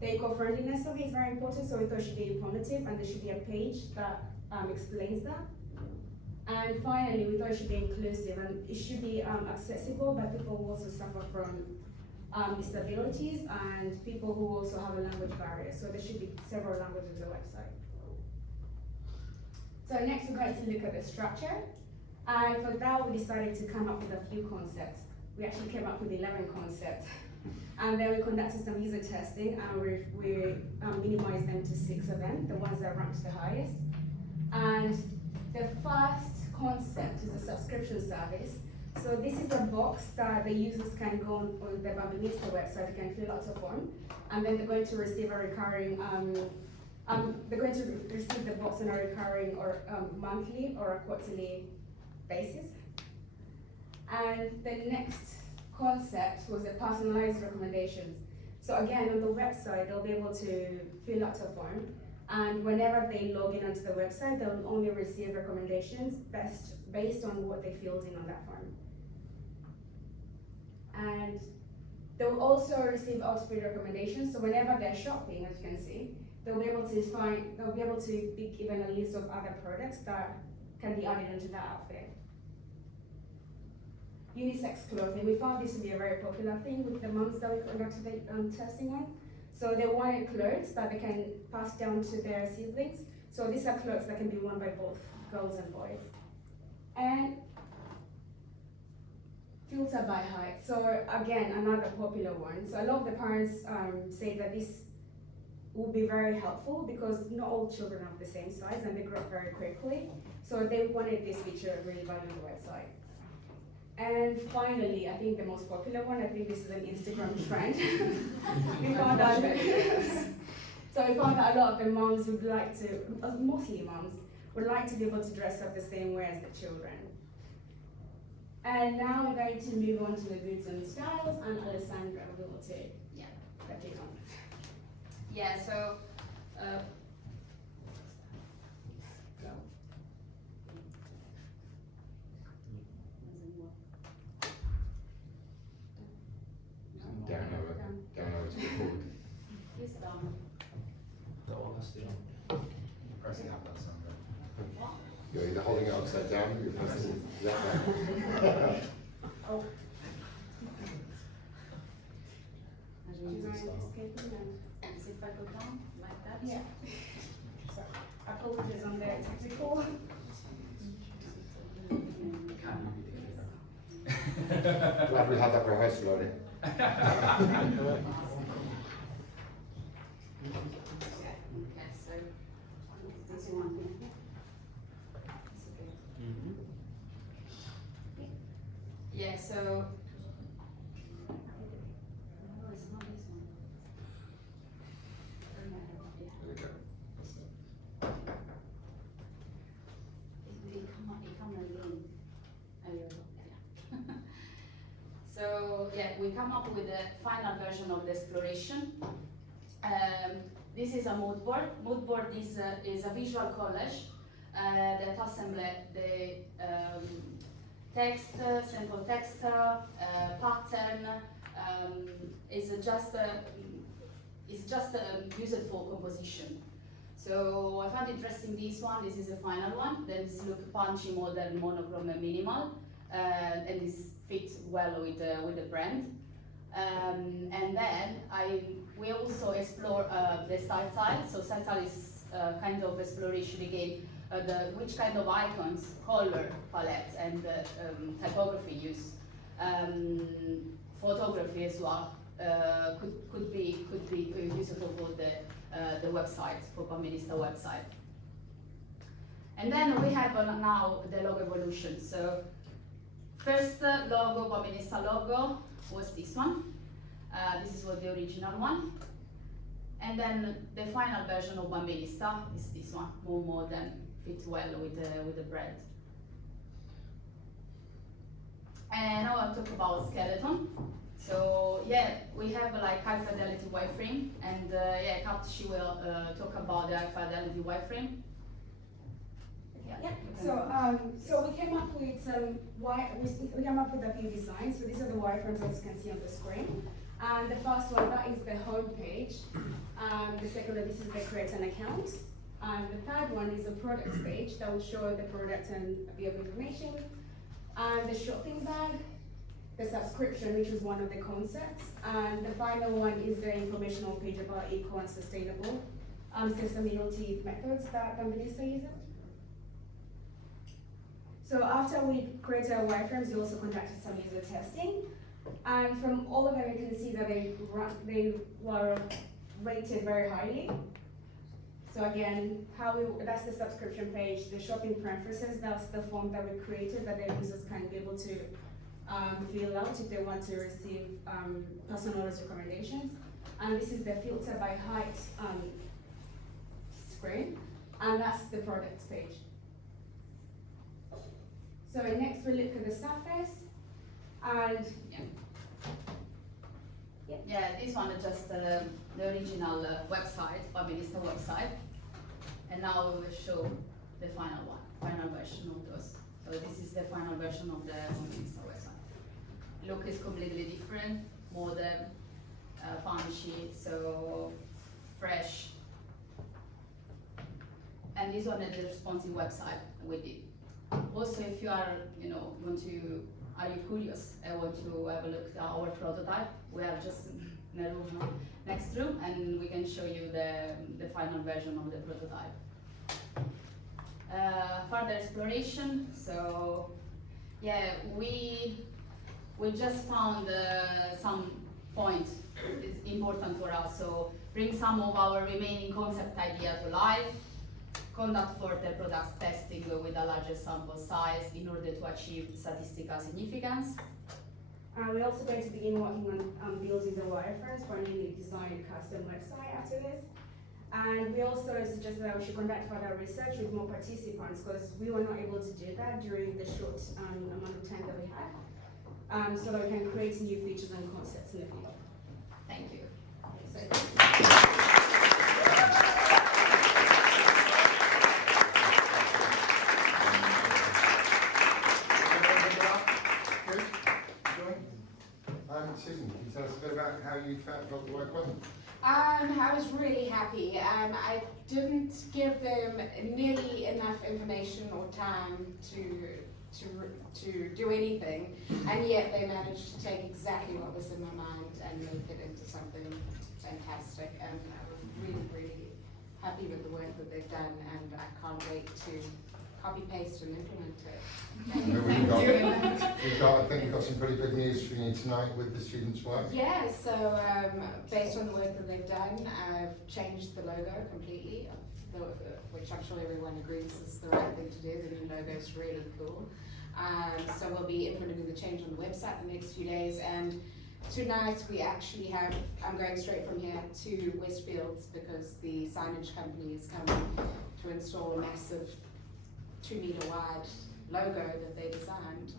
the eco-friendliness of it is very important, so we thought it should be informative and there should be a page that explains that. And finally, we thought it should be inclusive and it should be accessible by people who also suffer from disabilities and people who also have a language barrier. So there should be several languages on the website. So next we're going to look at the structure. And for that we decided to come up with a few concepts. We actually came up with 11 concepts. And then we conducted some user testing and we minimized them to 6 of them, the ones that ranked the highest. And the first concept is a subscription service. So this is a box that the users can go on the Bambinista website, they can fill out a form, and then they're going to receive a recurring They're going to receive the box on a recurring or monthly or a quarterly basis. And the next concept was the personalized recommendations. So again, on the website, they'll be able to fill out a form, and whenever they log in onto the website, they'll only receive recommendations based on what they filled in on that form. And they'll also receive outfit recommendations. So whenever they're shopping, as you can see, they'll be able to be given a list of other products that can be added into that outfit. Unisex clothing. We found this to be a very popular thing with the moms that we conducted the testing on. So they wanted clothes that they can pass down to their siblings. So these are clothes that can be worn by both girls and boys. And filter by height. So again, another popular one. So a lot of the parents say that this will be very helpful because not all children are the same size and they grow up very quickly. So they wanted this feature really bad on the website. And finally, I think the most popular one, I think this is an Instagram trend. we found that a lot of the moms would like to, mostly moms, would like to be able to dress up the same way as the children. And now we're going to move on to the boots and styles, and Alessandra will take that on. Yeah, so Down over to the forward. please down. Pressing up, Alessandra. You're either holding it upside down or you're pressing it that way. Oh. Do you mind escaping them? As if I go down like that? Yeah. So, apologies on the technical. Glad we had that rehearsal already. Okay, so this one. It's okay. Yeah, so no, it's not this one. There we go. It come again. Yeah. So yeah, we come up with the final version of the exploration. This is a mood board. Mood board is a visual collage that assembles the text, simple text, pattern. Is just useful for composition. So I found interesting this one. This is the final one. Then this look punchy, modern, monochrome, and minimal, and this fits well with the brand. And then we also explore the style tile. So style tile is kind of exploration again, which kind of icons, color palette, and typography use. Photography as well could be useful for the website, for Bambinista website. And then we have now the logo evolution. So first logo, Bambinista logo, was this one. This was the original one. And then the final version of Bambinista is this one, more modern, fits well with the brand. And now I'll talk about skeleton. So yeah, we have like high fidelity wireframe, and yeah, Kat, she will talk about the high fidelity wireframe. Yeah. So we came up with we came up with a few designs. So these are the wireframes as you can see on the screen. And the first one, that is the home page. The second one, this is the create an account. And the third one is the products page that will show the product and a bit of information. And the shopping bag, the subscription, which is one of the concepts. And the final one is the informational page about eco and sustainable sustainability methods that Bambinista uses. So after we created our wireframes, we also conducted some user testing. And from all of them, you can see that they were rated very highly. So again, that's the subscription page, the shopping preferences, that's the form that we created that the users can be able to fill out if they want to receive personalized recommendations. And this is the filter by height screen, and that's the products page. So next we look at the surface, and Yeah, this one is just the original website, Minister website, and now we will show the final one, final version of those. So this is the final version of the Minister website. Look is completely different, modern, punchy, so fresh. And this one is the responsive website we did. Also, if you are, are you curious and want to have a look at our prototype, we are just in a room next room, and we can show you the final version of the prototype. Further exploration. So, yeah, we just found some points is important for us. So, bring some of our remaining concept idea to life. Conduct further product testing with a larger sample size in order to achieve statistical significance. we're also going to begin working on building the wireframes for a newly designed custom website after this. And we also suggested that we should conduct further research with more participants, because we were not able to do that during the short amount of time that we had, so that we can create new features and concepts in the future. Thank you. Susan, can you tell us a bit about how you felt the work went? I was really happy. I didn't give them nearly enough information or time to do anything, and yet they managed to take exactly what was in my mind and make it into something fantastic. And I was really, really happy with the work that they've done, and I can't wait to copy, paste, and implement it. I think we've got some pretty big news for you tonight with the students' work. Yeah, so based on the work that they've done, I've changed the logo completely, which I'm sure everyone agrees is the right thing to do. The new logo is really cool. So we'll be implementing the change on the website the next few days, and tonight we actually have, I'm going straight from here to Westfields because the signage company is coming to install a massive 2-meter wide logo that they designed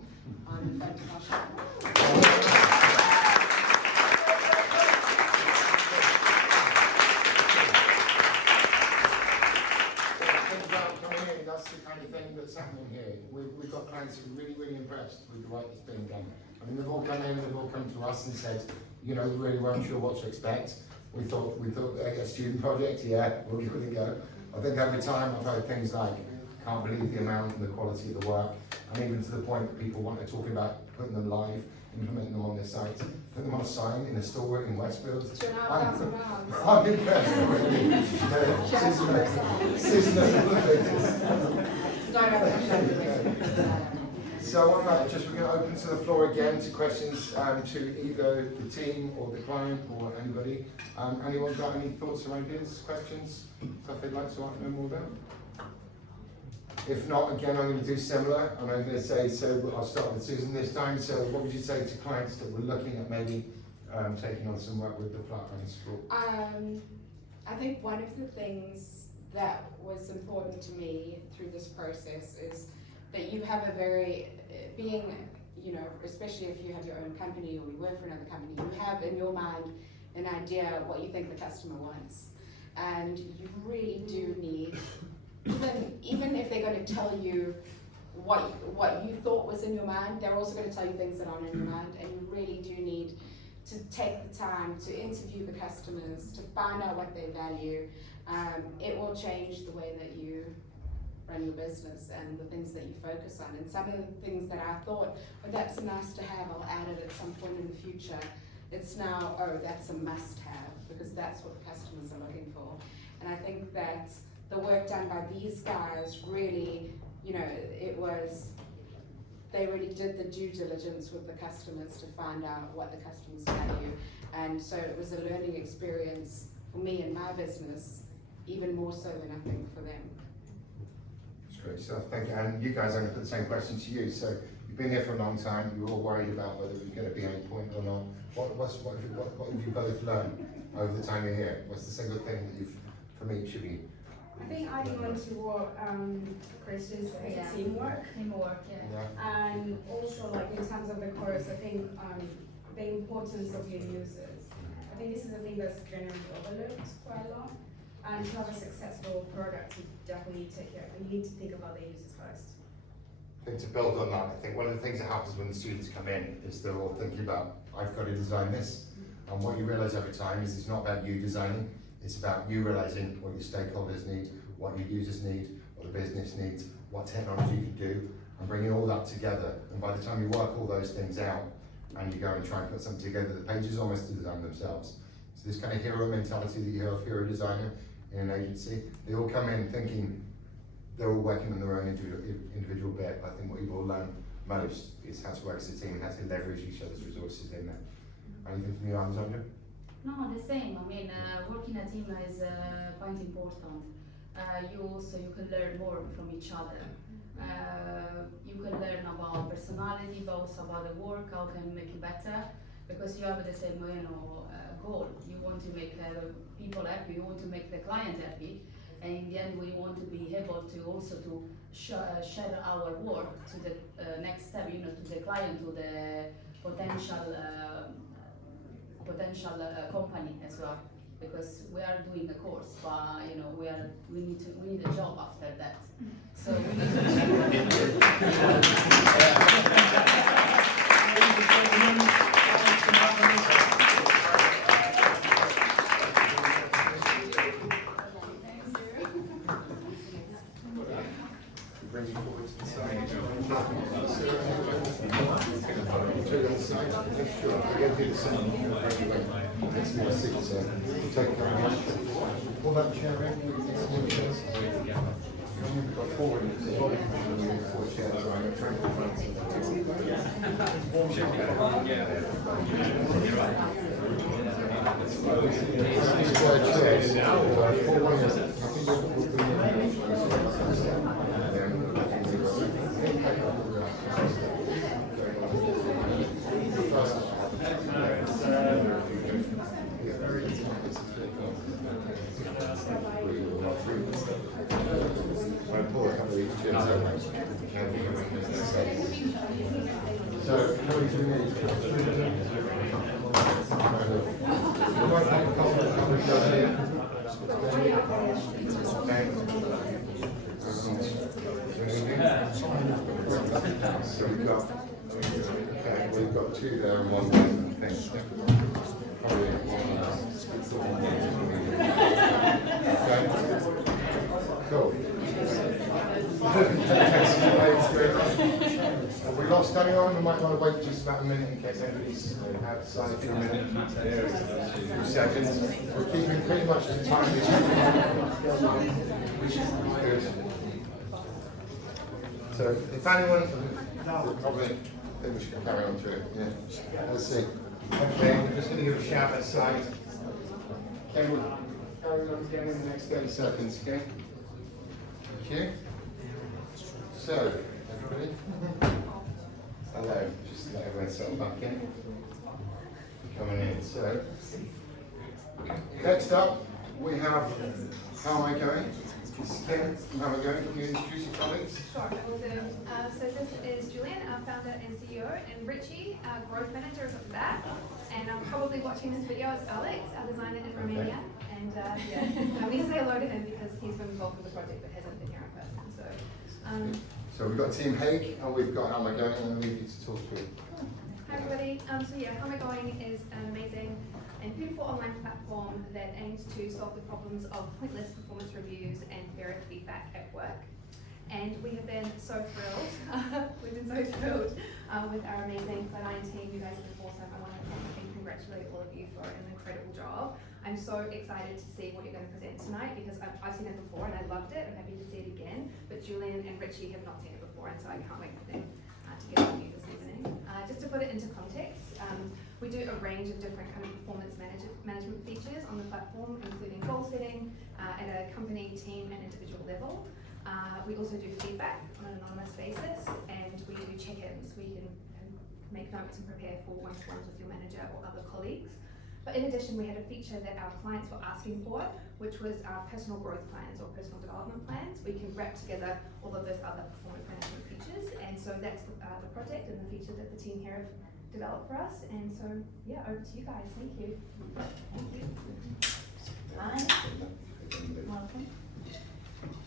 on the front of our shop. That's the kind of thing that's happening here. We've got clients who are really, really impressed with the work that's being done. I mean, they've all come in, they've all come to us and said, we really weren't sure what to expect. We thought a student project, yeah, we'll give it a go. I think every time I've heard things like, can't believe the amount and the quality of the work, and even to the point that people want to talk about putting them live, implementing them on their site, putting them on a sign in a store in Westfield. £2,500. I'm impressed, really. So on that, we're going to open to the floor again to questions to either the team or the client or anybody. Anyone got any thoughts or ideas, questions, stuff they'd like to know more about? If not, again, I'm going to do similar, and I'm going to say, so I'll start with Susan this time. So what would you say to clients that were looking at maybe taking on some work with the Flatiron School? I think one of the things that was important to me through this process is that you have a very, especially if you have your own company or you work for another company, you have in your mind an idea what you think the customer wants. And you really do need, even if they're going to tell you what you thought was in your mind, they're also going to tell you things that aren't in your mind, and you really do need to take the time to interview the customers, to find out what they value. It will change the way that you run your business and the things that you focus on. And some of the things that I thought, oh, that's a nice to have, I'll add it at some point in the future. It's now, oh, that's a must have, because that's what the customers are looking for. And I think that the work done by these guys really, they really did the due diligence with the customers to find out what the customers value. And so it was a learning experience for me and my business, even more so than I think for them. That's great stuff, thank you. And you guys, I'm going to put the same question to you. So you've been here for a long time, you were all worried about whether it was going to be 8 point or not. What have you both learned over the time you're here? What's the single thing that you've, from each of you, I think adding on to what Chris just said, Yeah. teamwork. Teamwork, yeah. And also, like in terms of the course, I think the importance of your users. I think this is a thing that's generally overlooked quite a lot. And to have a successful product, you definitely need to take care. You need to think about the users first. I think to build on that, I think one of the things that happens when the students come in is they're all thinking about, I've got to design this. And what you realise every time is it's not about you designing, it's about you realising what your stakeholders need, what your users need, what the business needs, what technology you can do, and bringing all that together. And by the time you work all those things out, and you go and try and put something together, the pages almost design themselves. So this kind of hero mentality that you hear of hero designer in an agency, they all come in thinking they're all working on their own individual bit. I think what you've all learned most is how to work as a team and how to leverage each other's resources in there. Anything from you, Alexandra? No, the same. I mean, working a team is quite important. You can learn more from each other. You can learn about personality, but also about the work, how can you make it better, because you have the same, goal. You want to make people happy, you want to make the client happy, and in the end we want to be able to also to share our work to the next step, to the client, to the potential company as well, because we are doing a course, but we need a job after that. So we need Bring you forward to the side. Two on the side. Sure. We're going to do the same. That's more seats. So take pull that chair in. We've got four in it. Four chairs. So I'm going to try and So, how do you need? So we've got two there and one there, I think. Okay. Cool. Have we lost anyone? We might want to wait just about a minute in case anybody's outside for a minute. 2 seconds. We're keeping pretty much the time. Good. So if anyone, we'll probably think we should carry on through. Yeah. Let's see. Okay, I'm just going to give a shout outside. Okay, we'll carry on again in the next 30 seconds, okay? Thank you. So, everybody, hello, just let everyone settle back in. Coming in. So, next up, we have How Am I Going? This is Kim from How Am I Going? Can you introduce your colleagues? Sure, I will do. So this is Julian, our founder and CEO, and Richie, our growth manager, is at the back. And I'm probably watching this video as Alex, our designer in Romania. And we say hello to him because he's been involved with the project but hasn't been here in person. So we've got Team Hague and we've got How Am I Going, and I'll leave you to talk through. Hi everybody. How Am I Going is an amazing and beautiful online platform that aims to solve the problems of pointless performance reviews and fair feedback at work. And we have been so thrilled. We've been so thrilled with our amazing Flatiron team. You guys have been awesome. I want to thank and congratulate all of you for an incredible job. I'm so excited to see what you're going to present tonight because I've seen it before and I loved it. I'm happy to see it again. But Julian and Richie have not seen it before, and so I can't wait for them to get it with you this evening. Just to put it into context, we do a range of different kind of performance management features on the platform, including goal setting at a company, team, and individual level. We also do feedback on an anonymous basis, and we do check-ins. We can make notes and prepare for one-to-ones with your manager or other colleagues. But in addition, we had a feature that our clients were asking for, which was our personal growth plans or personal development plans. We can wrap together all of those other performance management features, and so that's the project and the feature that the team here have developed for us. And so, yeah, over to you guys. Thank you. Thank you. Hi. Welcome.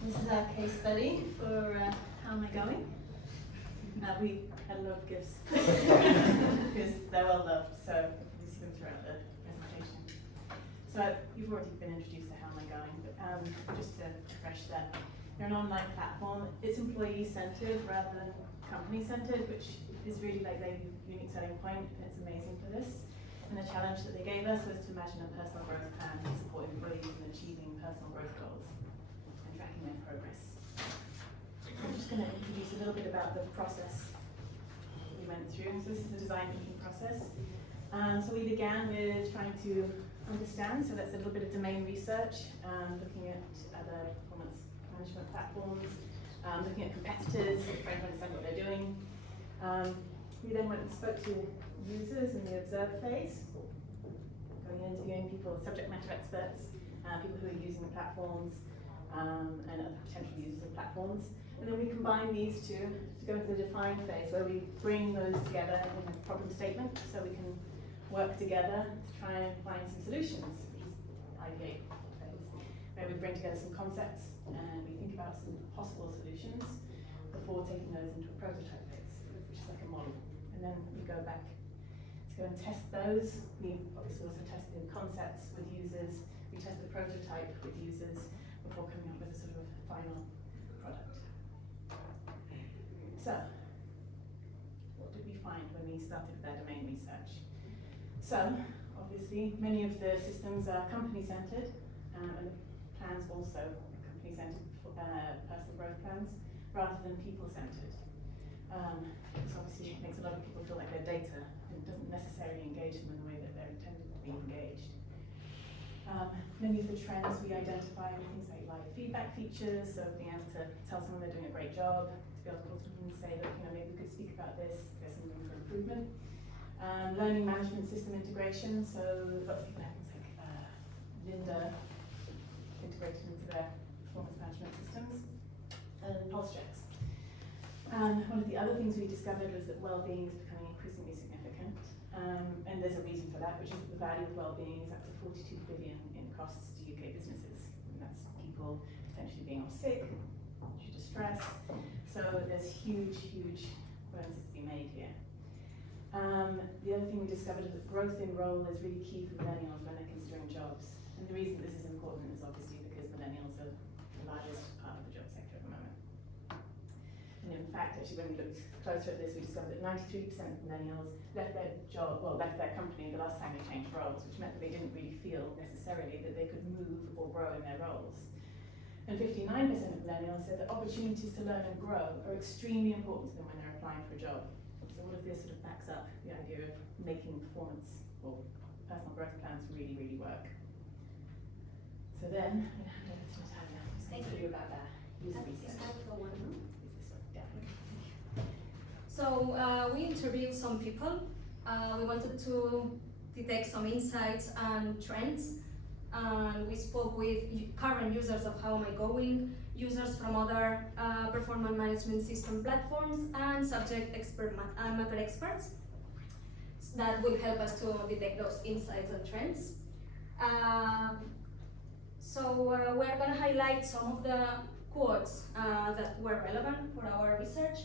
This is our case study for how am I going? We had a lot of gifts because they're well loved, so you see them throughout the presentation. So you've already been introduced to how am I going, but just to refresh that, they're an online platform. It's employee-centered rather than company-centered, which is really like their unique selling point. It's amazing for this. And the challenge that they gave us was to imagine a personal growth plan to support employees in achieving personal growth goals and tracking their progress. I'm just going to introduce a little bit about the process we went through. So this is the design thinking process. So we began with trying to understand, so that's a little bit of domain research, looking at other performance management platforms, looking at competitors, trying to understand what they're doing. We then went and spoke to users in the observe phase, going and interviewing people, subject matter experts, people who are using the platforms, and other potential users of platforms. And then we combine these two to go into the define phase, where we bring those together in a problem statement so we can work together to try and find some solutions, which is ideate phase, where we bring together some concepts and we think about some possible solutions before taking those into a prototype phase, which is like a model. And then we go back to go and test those. We obviously also tested concepts with users. We tested prototype with users before coming up with a sort of final product. So, what did we find when we started with our domain research? So, obviously, many of the systems are company-centered, and the plans also are company-centered personal growth plans, rather than people-centered. This obviously makes a lot of people feel like they're data, and it doesn't necessarily engage them in the way that they're intended to be engaged. Many of the trends we identify with things like live feedback features, so being able to tell someone they're doing a great job, to be able to call someone and say, look, maybe we could speak about this, there's some room for improvement. Learning management system integration, so lots of people have things like Linda integrated into their performance management systems, and pulse checks. One of the other things we discovered was that well-being is becoming increasingly significant, and there's a reason for that, which is that the value of well-being is up to 42 billion in costs to UK businesses, and that's people potentially being off sick due to stress. So there's huge bonuses to be made here. The other thing we discovered is that growth in role is really key for millennials when they're considering jobs. And the reason this is important is obviously because millennials are the largest part of the job sector at the moment. And in fact, actually, when we looked closer at this, we discovered that 93% of millennials left their company the last time they changed roles, which meant that they didn't really feel necessarily that they could move or grow in their roles. And 59% of millennials said that opportunities to learn and grow are extremely important to them when they're applying for a job. So all of this sort of backs up the idea of making performance or personal growth plans really work. So then, I'm going to hand over to Natalia, who's going to tell you about that user research. So we interviewed some people. We wanted to detect some insights and trends. And we spoke with current users of How Am I Going, users from other performance management system platforms, and subject matter experts that will help us to detect those insights and trends. So we're going to highlight some of the quotes that were relevant for our research.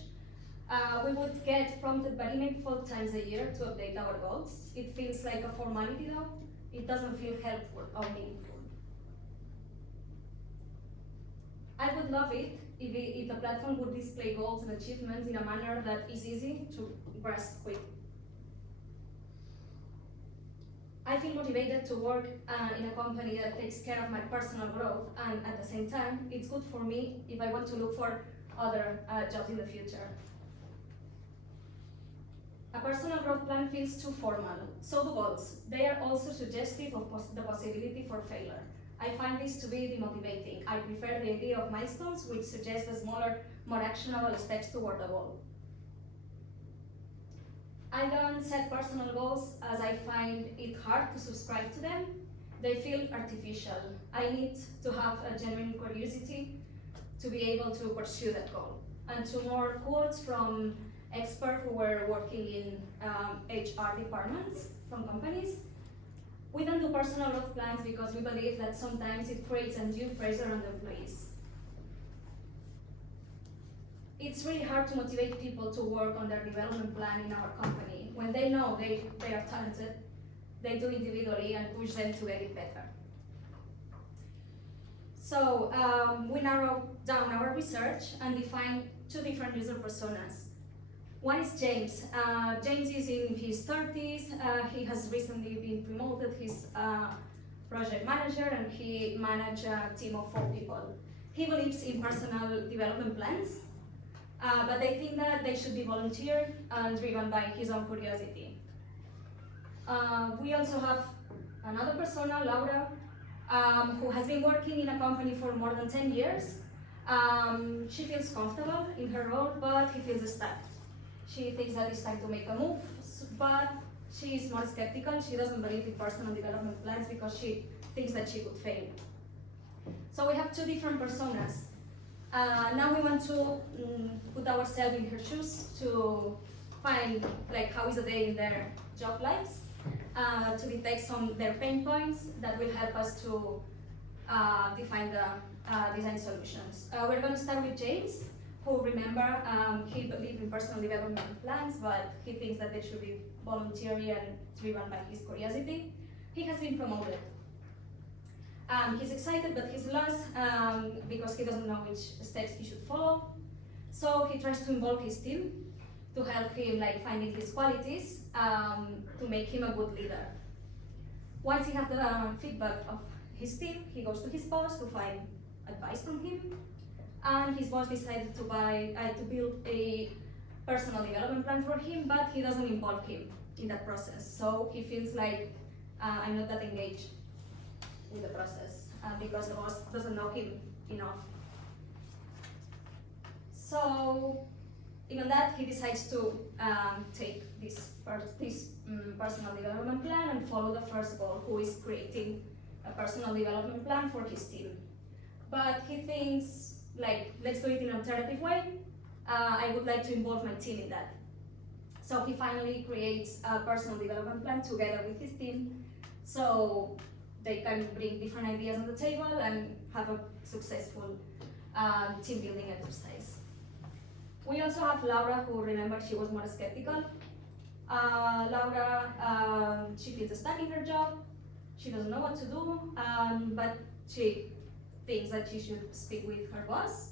We would get prompted by email 4 times a year to update our goals. It feels like a formality though. It doesn't feel helpful or meaningful. I would love it if the platform would display goals and achievements in a manner that is easy to grasp quick. I feel motivated to work in a company that takes care of my personal growth, and at the same time, it's good for me if I want to look for other jobs in the future. A personal growth plan feels too formal. So do goals. They are also suggestive of the possibility for failure. I find this to be demotivating. I prefer the idea of milestones, which suggest the smaller, more actionable steps toward the goal. I don't set personal goals as I find it hard to subscribe to them. They feel artificial. I need to have a genuine curiosity to be able to pursue that goal. And two more quotes from experts who were working in HR departments from companies. We don't do personal growth plans because we believe that sometimes it creates undue pressure on the employees. It's really hard to motivate people to work on their development plan in our company when they know they are talented, they do individually and push them to get it better. So we narrowed down our research and defined two different user personas. One is James. James is in his 30s. He has recently been promoted. He's project manager and he manages a team of 4 people. He believes in personal development plans, but they think that they should be volunteer and driven by his own curiosity. We also have another persona, Laura, who has been working in a company for more than 10 years. She feels comfortable in her role, but he feels stuck. She thinks that it's time to make a move, but she is more skeptical. She doesn't believe in personal development plans because she thinks that she could fail. So we have two different personas. Now we want to put ourselves in her shoes to find like how is a day in their job lives, to detect their pain points that will help us to define the design solutions. We're going to start with James, who remember he believes in personal development plans, but he thinks that they should be voluntary and driven by his curiosity. He has been promoted. He's excited, but he's lost because he doesn't know which steps he should follow. So he tries to involve his team to help him like finding his qualities to make him a good leader. Once he has the feedback of his team, he goes to his boss to find advice from him. And his boss decided to build a personal development plan for him, but he doesn't involve him in that process. So he feels like I'm not that engaged with the process because the boss doesn't know him enough. So even that, he decides to take this personal development plan and follow the first goal, who is creating a personal development plan for his team. But he thinks, like, let's do it in an alternative way. I would like to involve my team in that. So he finally creates a personal development plan together with his team, so they can bring different ideas on the table and have a successful team building exercise. We also have Laura, who remember she was more skeptical. Laura, she feels stuck in her job. She doesn't know what to do, but she thinks that she should speak with her boss.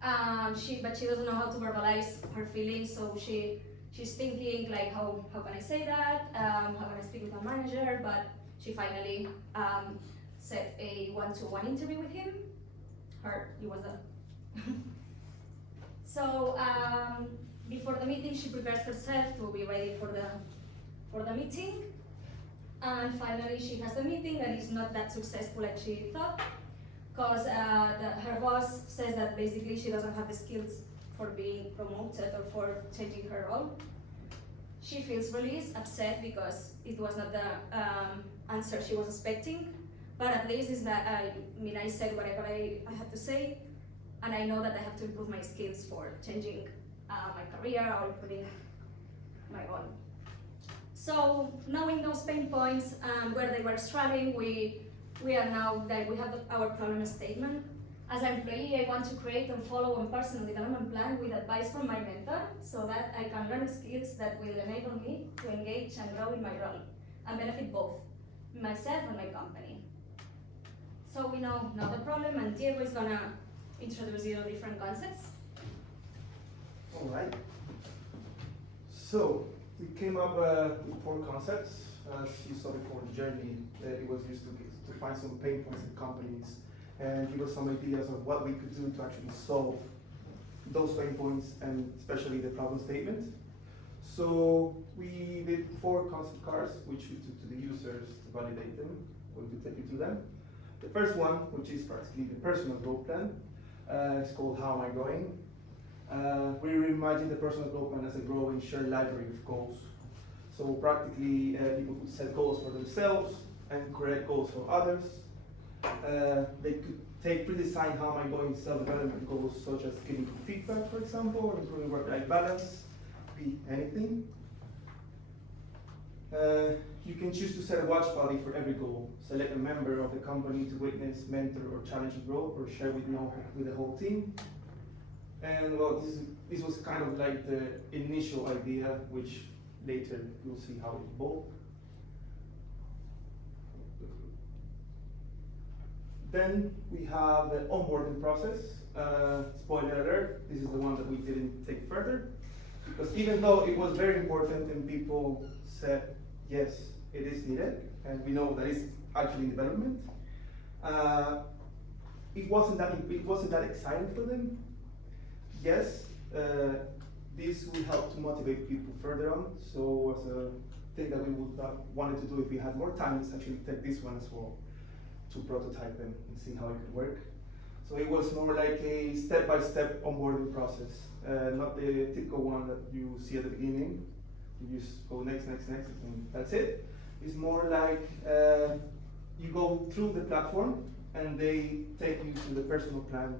But she doesn't know how to verbalize her feelings, so she's thinking like, how can I say that? How can I speak with my manager? But she finally set a one-to-one interview with him. It was a So before the meeting, she prepares herself to be ready for the meeting. And finally, she has the meeting, and it's not that successful as she thought, because her boss says that basically she doesn't have the skills for being promoted or for changing her role. She feels really upset because it was not the answer she was expecting, but at least is that I said whatever I had to say, and I know that I have to improve my skills for changing my career or putting my own. So knowing those pain points and where they were struggling, we are now that we have our problem statement. As an employee, I want to create and follow a personal development plan with advice from my mentor so that I can learn skills that will enable me to engage and grow in my role and benefit both myself and my company. So we know the problem, and Diego is gonna introduce you to different concepts. All right. So we came up with 4 concepts. As you saw before, the journey it was used to find some pain points in companies and give us some ideas of what we could do to actually solve those pain points, and especially the problem statement. So we did 4 concept cards, which we took to the users to validate them. We'll take you through them. The first one, which is practically the personal goal plan, is called How Am I Going? We reimagine the personal growth plan as a growing shared library of goals. So practically, people could set goals for themselves and create goals for others. They could take pre-designed how am I going self-development goals, such as giving feedback, for example, or improving work-life balance, be anything. You can choose to set a watch party for every goal. Select a member of the company to witness, mentor, or challenge growth, or share with the whole team. And well, this was kind of like the initial idea, which later you'll see how it evolved. Then we have the onboarding process. Spoiler alert, this is the one that we didn't take further. Because even though it was very important and people said, yes, it is needed, and we know that it's actually in development, it wasn't that exciting for them. Yes, this will help to motivate people further on. So as a thing that we would have wanted to do if we had more time is actually take this one as well to prototype them and see how it could work. So it was more like a step-by-step onboarding process, not the typical one that you see at the beginning. You just go next, next, next, and that's it. It's more like you go through the platform and they take you to the personal plan,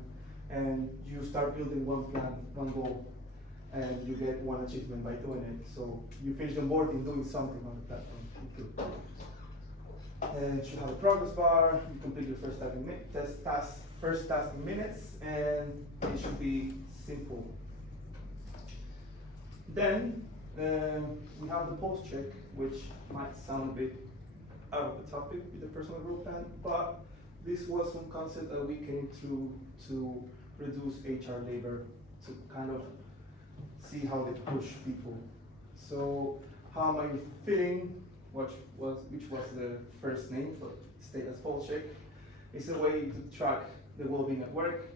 and you start building one plan, one goal, and you get one achievement by doing it. So you finish the onboarding doing something on the platform. And you should have a progress bar. You complete your first task in minutes, and it should be simple. Then we have the post check, which might sound a bit out of the topic with the personal growth plan, but this was one concept that we came through to reduce HR labor, to kind of see how they push people. So how am I feeling? Which was the first name, but stayed as post check. It's a way to track the well-being at work.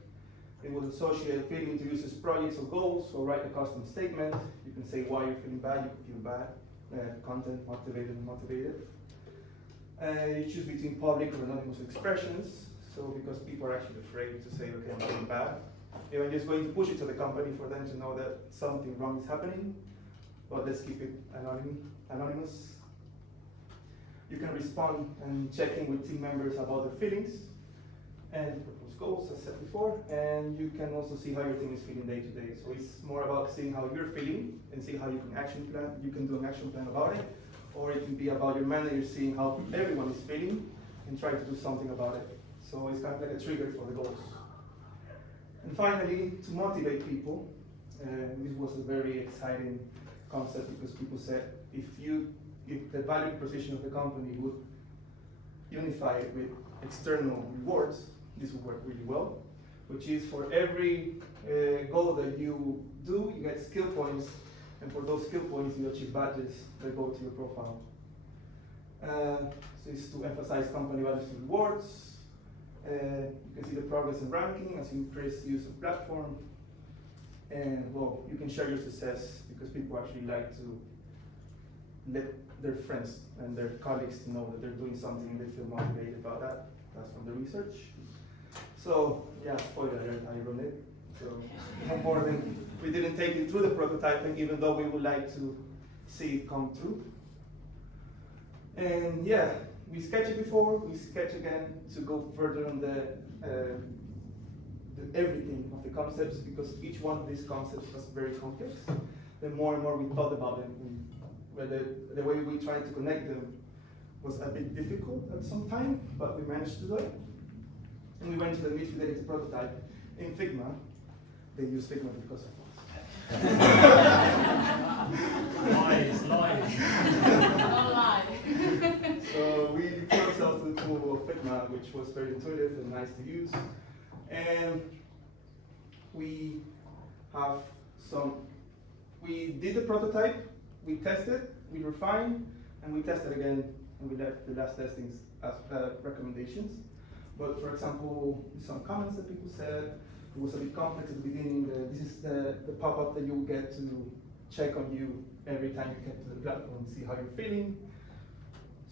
It was associated feeling to users' projects or goals, or write a custom statement. You can say why you're feeling bad, you can feel bad, content, motivated and motivated. You choose between public or anonymous expressions, so because people are actually afraid to say, okay, I'm feeling bad. I'm just going to push it to the company for them to know that something wrong is happening, but let's keep it anonymous. You can respond and check in with team members about their feelings and propose goals, as said before, and you can also see how your team is feeling day to day. So it's more about seeing how you're feeling and see how you can do an action plan about it, or it can be about your manager seeing how everyone is feeling and try to do something about it. So it's kind of like a trigger for the goals. And finally, to motivate people, this was a very exciting concept because people said if the value proposition of the company would unify it with external rewards, this would work really well, which is for every goal that you do, you get skill points, and for those skill points, you achieve badges that go to your profile. So it's to emphasize company values and rewards. You can see the progress and ranking as you increase use of platform. And well, you can share your success because people actually like to let their friends and their colleagues to know that they're doing something and they feel motivated about that. That's from the research. So yeah, spoiler alert, I run it. So onboarding, we didn't take it through the prototyping, even though we would like to see it come through. And yeah, we sketched it before, we sketch again to go further on the everything of the concepts, because each one of these concepts was very complex. The more and more we thought about them, the way we tried to connect them was a bit difficult at some time, but we managed to do it. And we went to the mid-fidelity prototype in Figma. They use Figma because of us. Lies. Don't lie. So we put ourselves to the tool of Figma, which was very intuitive and nice to use. And we did the prototype, we tested, we refined, and we tested again, and we left the last testings as recommendations. But for example, some comments that people said, it was a bit complex at the beginning. This is the pop-up that you'll get to check on you every time you get to the platform and see how you're feeling.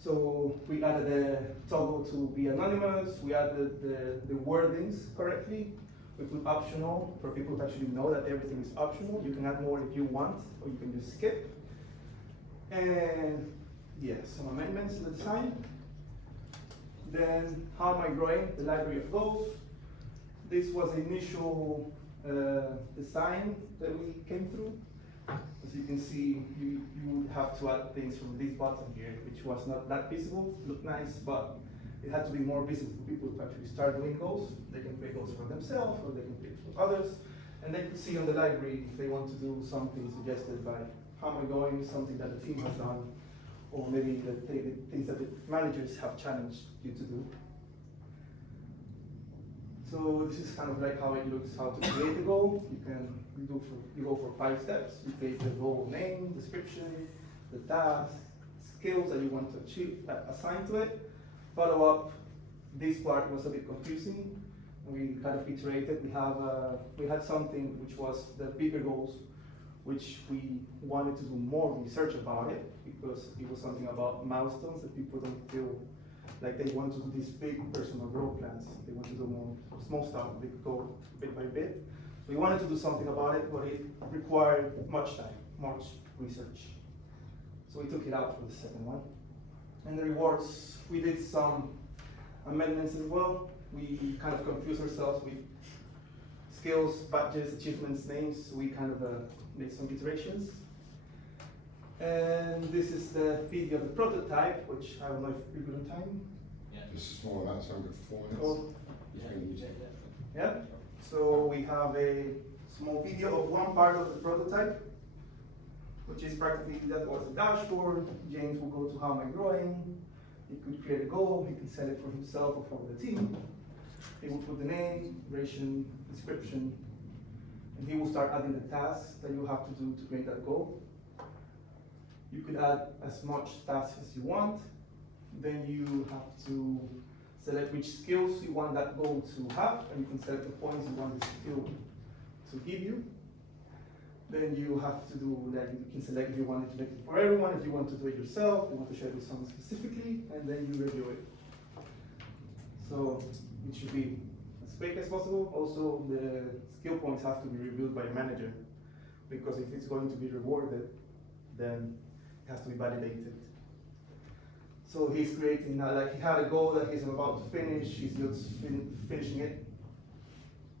So we added a toggle to be anonymous, we added the wordings correctly. We put optional for people to actually know that everything is optional. You can add more if you want, or you can just skip. And yeah, some amendments to the design. Then, how am I growing? The library of goals. This was the initial design that we came through. As you can see, you would have to add things from this button here, which was not that visible, looked nice, but it had to be more visible for people to actually start doing goals. They can create goals for themselves, or they can create for others, and they could see on the library if they want to do something suggested by how am I going, something that the team has done, or maybe the things that the managers have challenged you to do. So this is kind of like how it looks, how to create a goal. You go for 5 steps. You create the goal name, description, the task, skills that you want to achieve, assign to it. Follow up. This part was a bit confusing. We kind of iterated. We had something which was the bigger goals, which we wanted to do more research about it, because it was something about milestones that people don't feel like they want to do these big personal growth plans. They want to do more small stuff. They could go bit by bit. We wanted to do something about it, but it required much time, much research. So we took it out for the second one. And the rewards, we did some amendments as well. We kind of confused ourselves with skills, badges, achievements, names. So we kind of made some iterations. And this is the video of the prototype, which I don't know if we're good on time. Yeah. Just a small amount, so I've got 4 minutes. Cool. Yeah. Yeah. So we have a small video of one part of the prototype, which is practically that was a dashboard. James will go to how am I growing. He could create a goal. He can set it for himself or for the team. He will put the name, duration, description, and he will start adding the tasks that you have to do to create that goal. You could add as much tasks as you want. Then you have to select which skills you want that goal to have, and you can select the points you want the skill to give you. Then you have to do, like, you can select if you want it to make it for everyone, if you want to do it yourself, you want to share it with someone specifically, and then you review it. So it should be as quick as possible. Also, the skill points have to be reviewed by a manager, because if it's going to be rewarded, then it has to be validated. So he's creating, like he had a goal that he's about to finish, he's just finishing it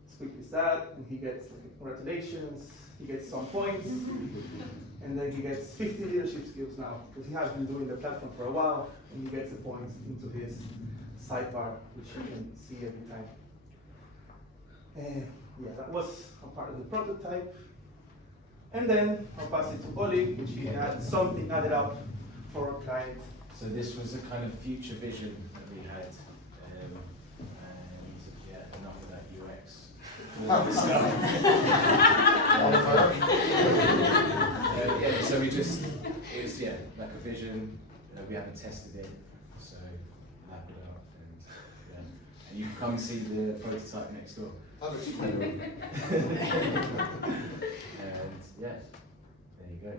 as quick as that, and he gets like, congratulations, he gets some points, and then he gets 50 leadership skills now, because he has been doing the platform for a while, and he gets the points into his sidebar, which you can see every time. And yeah, that was a part of the prototype. And then I'll pass it to Oli, which he had something added up for our client. So this was a kind of future vision that we had, and yeah, enough of that UX. Yeah, so we just, it was like a vision. We haven't tested it, so lap it up, and you can come and see the prototype next door. And yeah, there you go.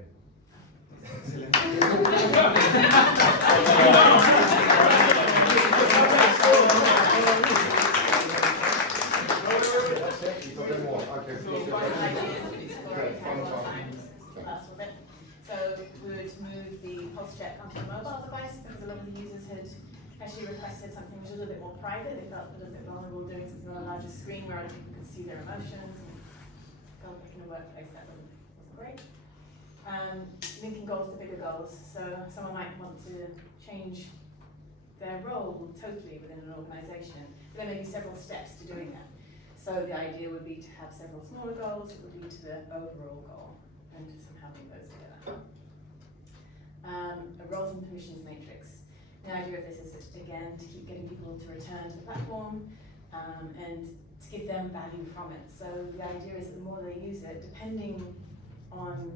So we would move the pulse check onto the mobile device, because a lot of the users had actually requested something which was a little bit more private. They felt a little bit vulnerable doing something on a larger screen where other people could see their emotions, and felt like in a workplace that wasn't great. Linking goals to bigger goals. So someone might want to change their role totally within an organization, but there may be several steps to doing that. So the idea would be to have several smaller goals that would lead to the overall goal, and to somehow link those together. A roles and permissions matrix. The idea of this is, again, to keep getting people to return to the platform, and to give them value from it. So the idea is that the more they use it, depending on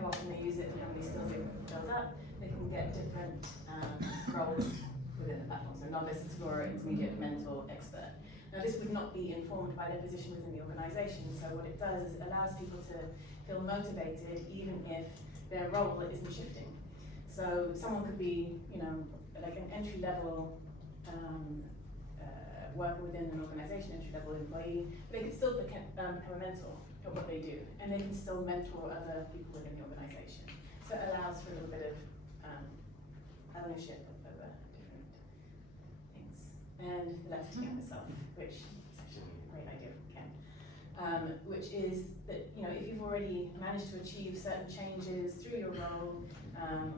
how often they use it and how many skills they build up, they can get different roles within the platform. So novice, explorer, intermediate, mentor, expert. Now this would not be informed by their position within the organization, so what it does is it allows people to feel motivated even if their role isn't shifting. So someone could be, like an entry-level worker within an organisation, entry-level employee, but they can still become a mentor at what they do, and they can still mentor other people within the organisation. So it allows for a little bit of ownership over different things. And the letter to Ken myself, which is actually a great idea from Ken, which is that, you know, if you've already managed to achieve certain changes through your role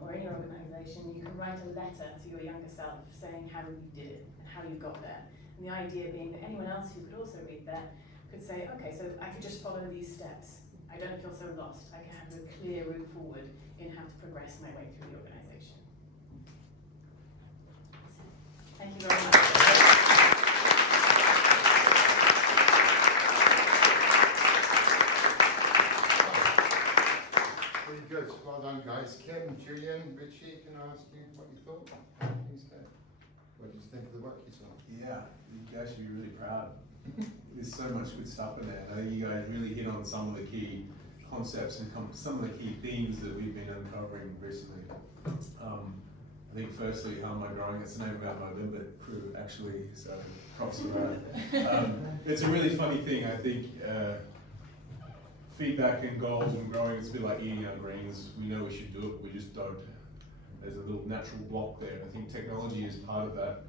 or in your organisation, you can write a letter to your younger self saying how you did it and how you got there. And the idea being that anyone else who could also read that could say, okay, so I could just follow these steps. I don't feel so lost. I can have a clear route forward in how to progress my way through the organisation. Thank you very much. Very good. Well done, guys. Kim, Julian, Richie, can I ask you what you thought? What did you think of the work you saw? Yeah, you guys should be really proud. There's so much good stuff in there. I think you guys really hit on some of the key concepts and some of the key themes that we've been uncovering recently. I think firstly, how am I growing? It's the name of our November crew actually, so props for that. It's a really funny thing, I think. Feedback and goals and growing, it's a bit like eating our greens. We know we should do it, we just don't. There's a little natural block there. I think technology is part of that.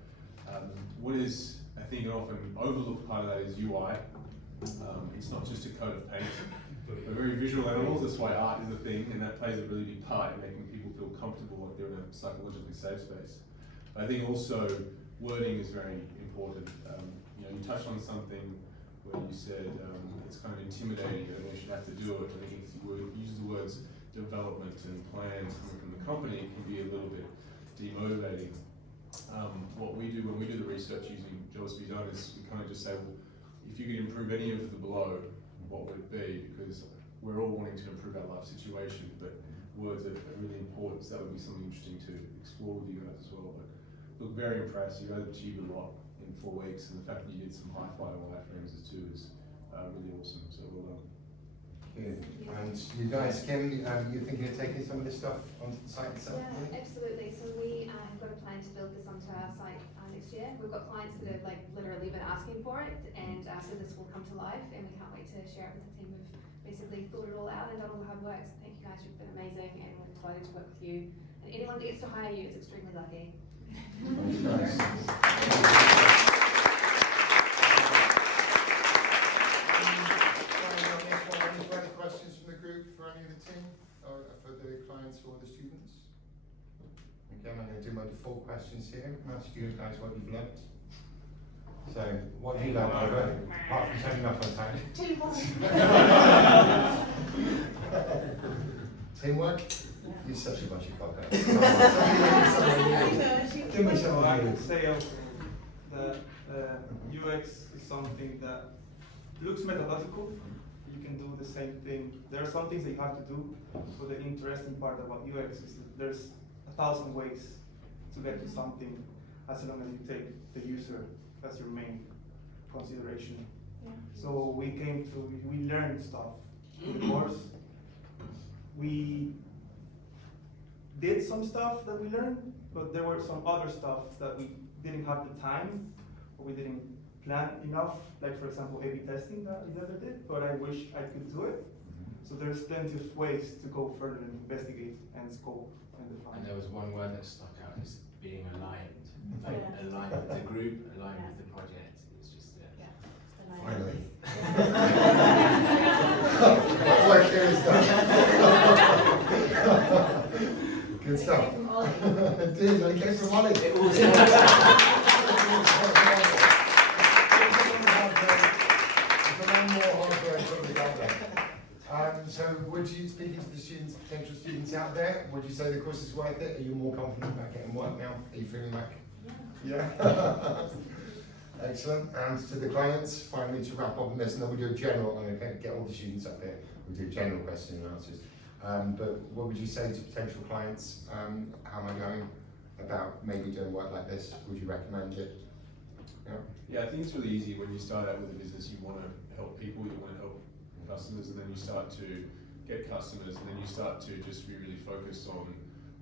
What is, I think, an often overlooked part of that is UI. It's not just a coat of paint. We're very visual animals, that's why art is a thing, and that plays a really big part in making people feel comfortable like they're in a psychologically safe space. I think also wording is very important. You know, you touched on something where you said it's kind of intimidating and we should have to do it. I think if you use the words development and plans coming from the company, it can be a little bit demotivating. What we do when we do the research using jobs to be done is we kind of just say, well, if you could improve any of the below, what would it be? Because we're all wanting to improve our life situation, but words are really important, so that would be something interesting to explore with you guys as well. But look, very impressed. You guys achieved a lot in 4 weeks, and the fact that you did some high-flyer wireframes too is really awesome, so well done. Good. And you guys, Kim, you're thinking of taking some of this stuff onto the site itself? Yeah, absolutely. So we have got a plan to build this onto our site next year. We've got clients that have literally been asking for it, and so this will come to life, and we can't wait to share it with the team who've basically thought it all out and done all the hard work. So thank you guys, you've been amazing, and we're excited to work with you. And anyone that gets to hire you is extremely lucky. Nice. Any questions from the group for any of the team, or for the clients or the students? Okay, I'm going to do my default questions here. I'm asking you guys what you've learnt. So, what have you learnt, Ivor, apart from turning up on time? Teamwork? You're such a bunch of cocktails. Give me some I of would say also that UX is something that looks methodological. You can do the same thing. There are some things that you have to do, but the interesting part about UX is that there's 1,000 ways to get to something as long as you take the user as your main consideration. Yeah. So we learned stuff in the course. We did some stuff that we learned, but there were some other stuff that we didn't have the time, or we didn't plan enough, like for example A/B testing that we never did, but I wish I could do it. So there's plenty of ways to go further and investigate and scope and define. And there was one word that stuck out, is being aligned. Like aligned with the group, aligned with the project. It's just Finally. Work here is done. Good stuff. Indeed, I came from Ollie. It was so would you, speaking to the students, potential students out there, would you say the course is worth it? Are you more confident about getting work now? Are you feeling like? Yeah. Excellent. And to the clients, finally to wrap up on this, and then we'll do a general, I'm going to get all the students up here, we'll do general questions and answers. But what would you say to potential clients? How am I going about maybe doing work like this? Would you recommend it? Yeah, I think it's really easy when you start out with a business, you want to help people, you want to help customers, and then you start to get customers, and then you start to just be really focused on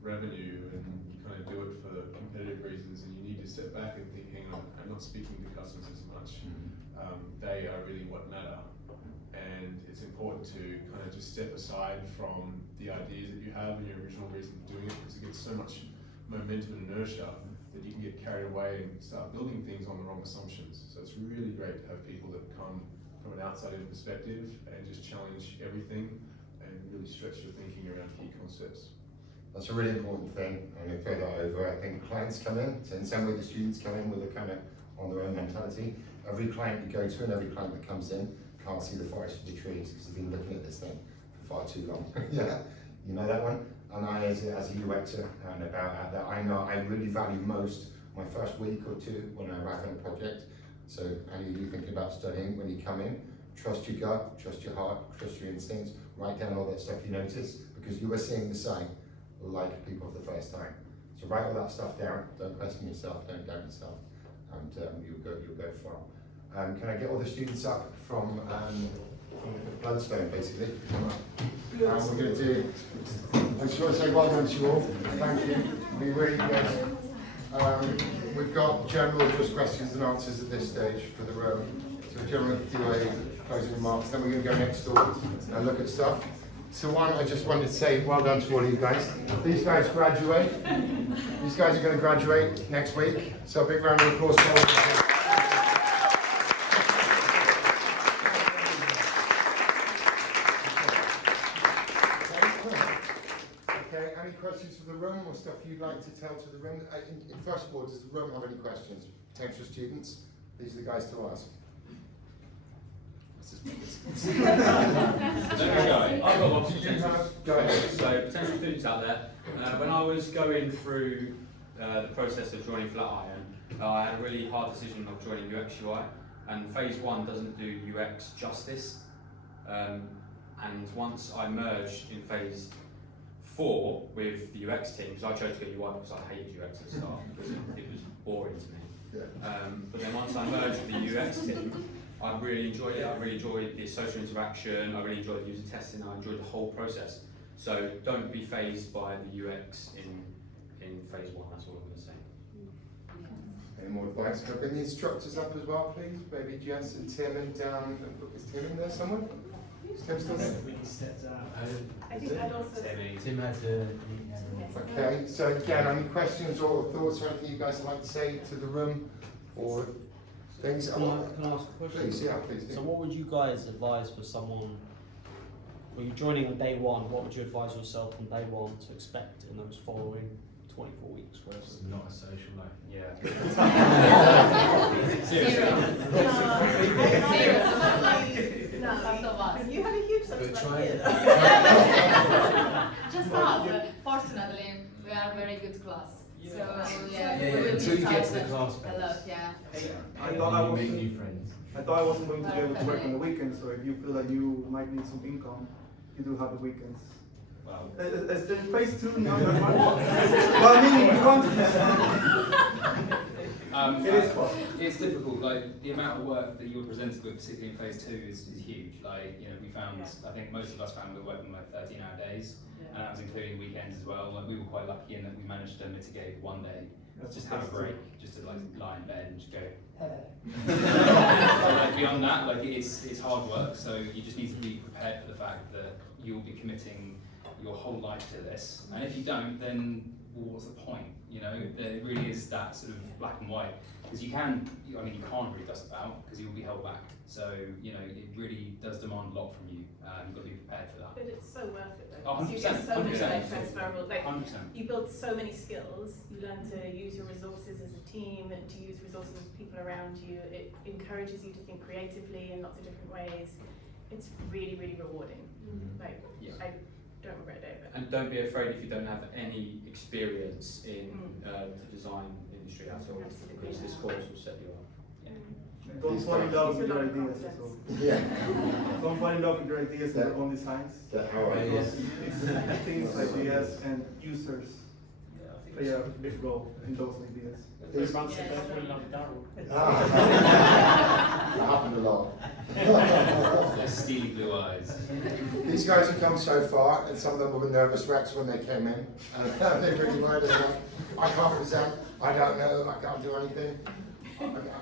revenue, and you kind of do it for competitive reasons, and you need to step back and think, hang on, I'm not speaking to customers as much. They are really what matter. And it's important to kind of just step aside from the ideas that you have and your original reason for doing it, because it gets so much momentum and inertia that you can get carried away and start building things on the wrong assumptions. So it's really great to have people that come from an outside-in perspective and just challenge everything and really stretch your thinking around key concepts. That's a really important thing. I'm going to throw that over. I think clients come in, so in some way the students come in with a kind of on their own mentality. Every client you go to and every client that comes in can't see the forest for the trees because they've been looking at this thing for far too long. Yeah, you know that one? And I, as a UXer and about that, I know I really value most my first week or two when I arrive on a project. So any of you thinking about studying, when you come in, trust your gut, trust your heart, trust your instincts, write down all that stuff you notice, because you are seeing the site like people for the first time. So write all that stuff down, don't question yourself, don't doubt yourself, and you'll go far. Can I get all the students up from Bloodstone, basically? Come up. We're going to do, I just want to say well done to you all. Thank you. Be really good. We've got general just questions and answers at this stage for the room. So general Q&A, closing remarks. Then we're going to go next door and look at stuff. So one, I just wanted to say well done to all of you guys. These guys graduate. These guys are going to graduate next week. So a big round of applause for all of you. Any questions for the room or stuff you'd like to tell to the room? First of all, does the room have any questions? Potential students? These are the guys to ask. I've got lots of potential. Go ahead. So, potential students out there, when I was going through the process of joining Flatiron, I had a really hard decision of joining UX UI, and phase 1 doesn't do UX justice. And once I merged in phase 4 with the UX team, because I chose to go UI because I hated UX at the start because it was boring to me. But then once I merged with the UX team, I really enjoyed it. I really enjoyed the social interaction. I really enjoyed user testing. I enjoyed the whole process. So don't be phased by the UX in phase 1. That's all I'm going to say. Any more advice? Can I bring the instructors up as well, please? Maybe Jess and Tim and is Tim in there somewhere? Is Tim still there? I think I'd also. Tim had to. Okay, so again, any questions or thoughts or anything you guys would like to say to the room or things? Can I ask a question? Please, yeah, please do. So what would you guys advise for someone, when you're joining on day 1, what would you advise yourself on day 1 to expect in those following 24 weeks? It's not a social life. Yeah. You have a huge social life. Just us. Fortunately, we are a very good class. So Until you get to the class a lot, yeah. I thought I make new friends. I thought I wasn't going to be able to work on the weekends, so if you feel that you might need some income, you do have the weekends. Wow. Is there phase 2 now? Well, I mean, you want It is possible. It's difficult. Like the amount of work that you're presented with, particularly in phase 2, is huge. Like we found, I think most of us found we were working like 13-hour days, and that was including weekends as well. Like we were quite lucky in that we managed to mitigate one day, just have a break, just to lie in bed and just go. But, beyond that, it's hard work. So you just need to be prepared for the fact that you'll be committing your whole life to this, and if you don't, then what's the point? There really is that sort of black and white, because you can't really dust about, because you'll be held back. So it really does demand a lot from you. You've got to be prepared for that. But it's so worth it though. 100%, You get so many 100%. transferable. 100%. You build so many skills. You learn to use your resources as a team and to use resources of people around you. It encourages you to think creatively in lots of different ways. It's really, really rewarding. I don't regret it. And don't be afraid if you don't have any experience in the design industry at all, because this course will set you up. Don't fall in love with your ideas as well. Yeah. Don't fall in love with your ideas and your own designs. It's things like ideas and users play a big role in those ideas. Everyone's the best friend of Darryl. That happened a lot. Steely blue eyes. These guys have come so far, and some of them were nervous wrecks when they came in. They really were. I can't present, I don't know, I can't do anything.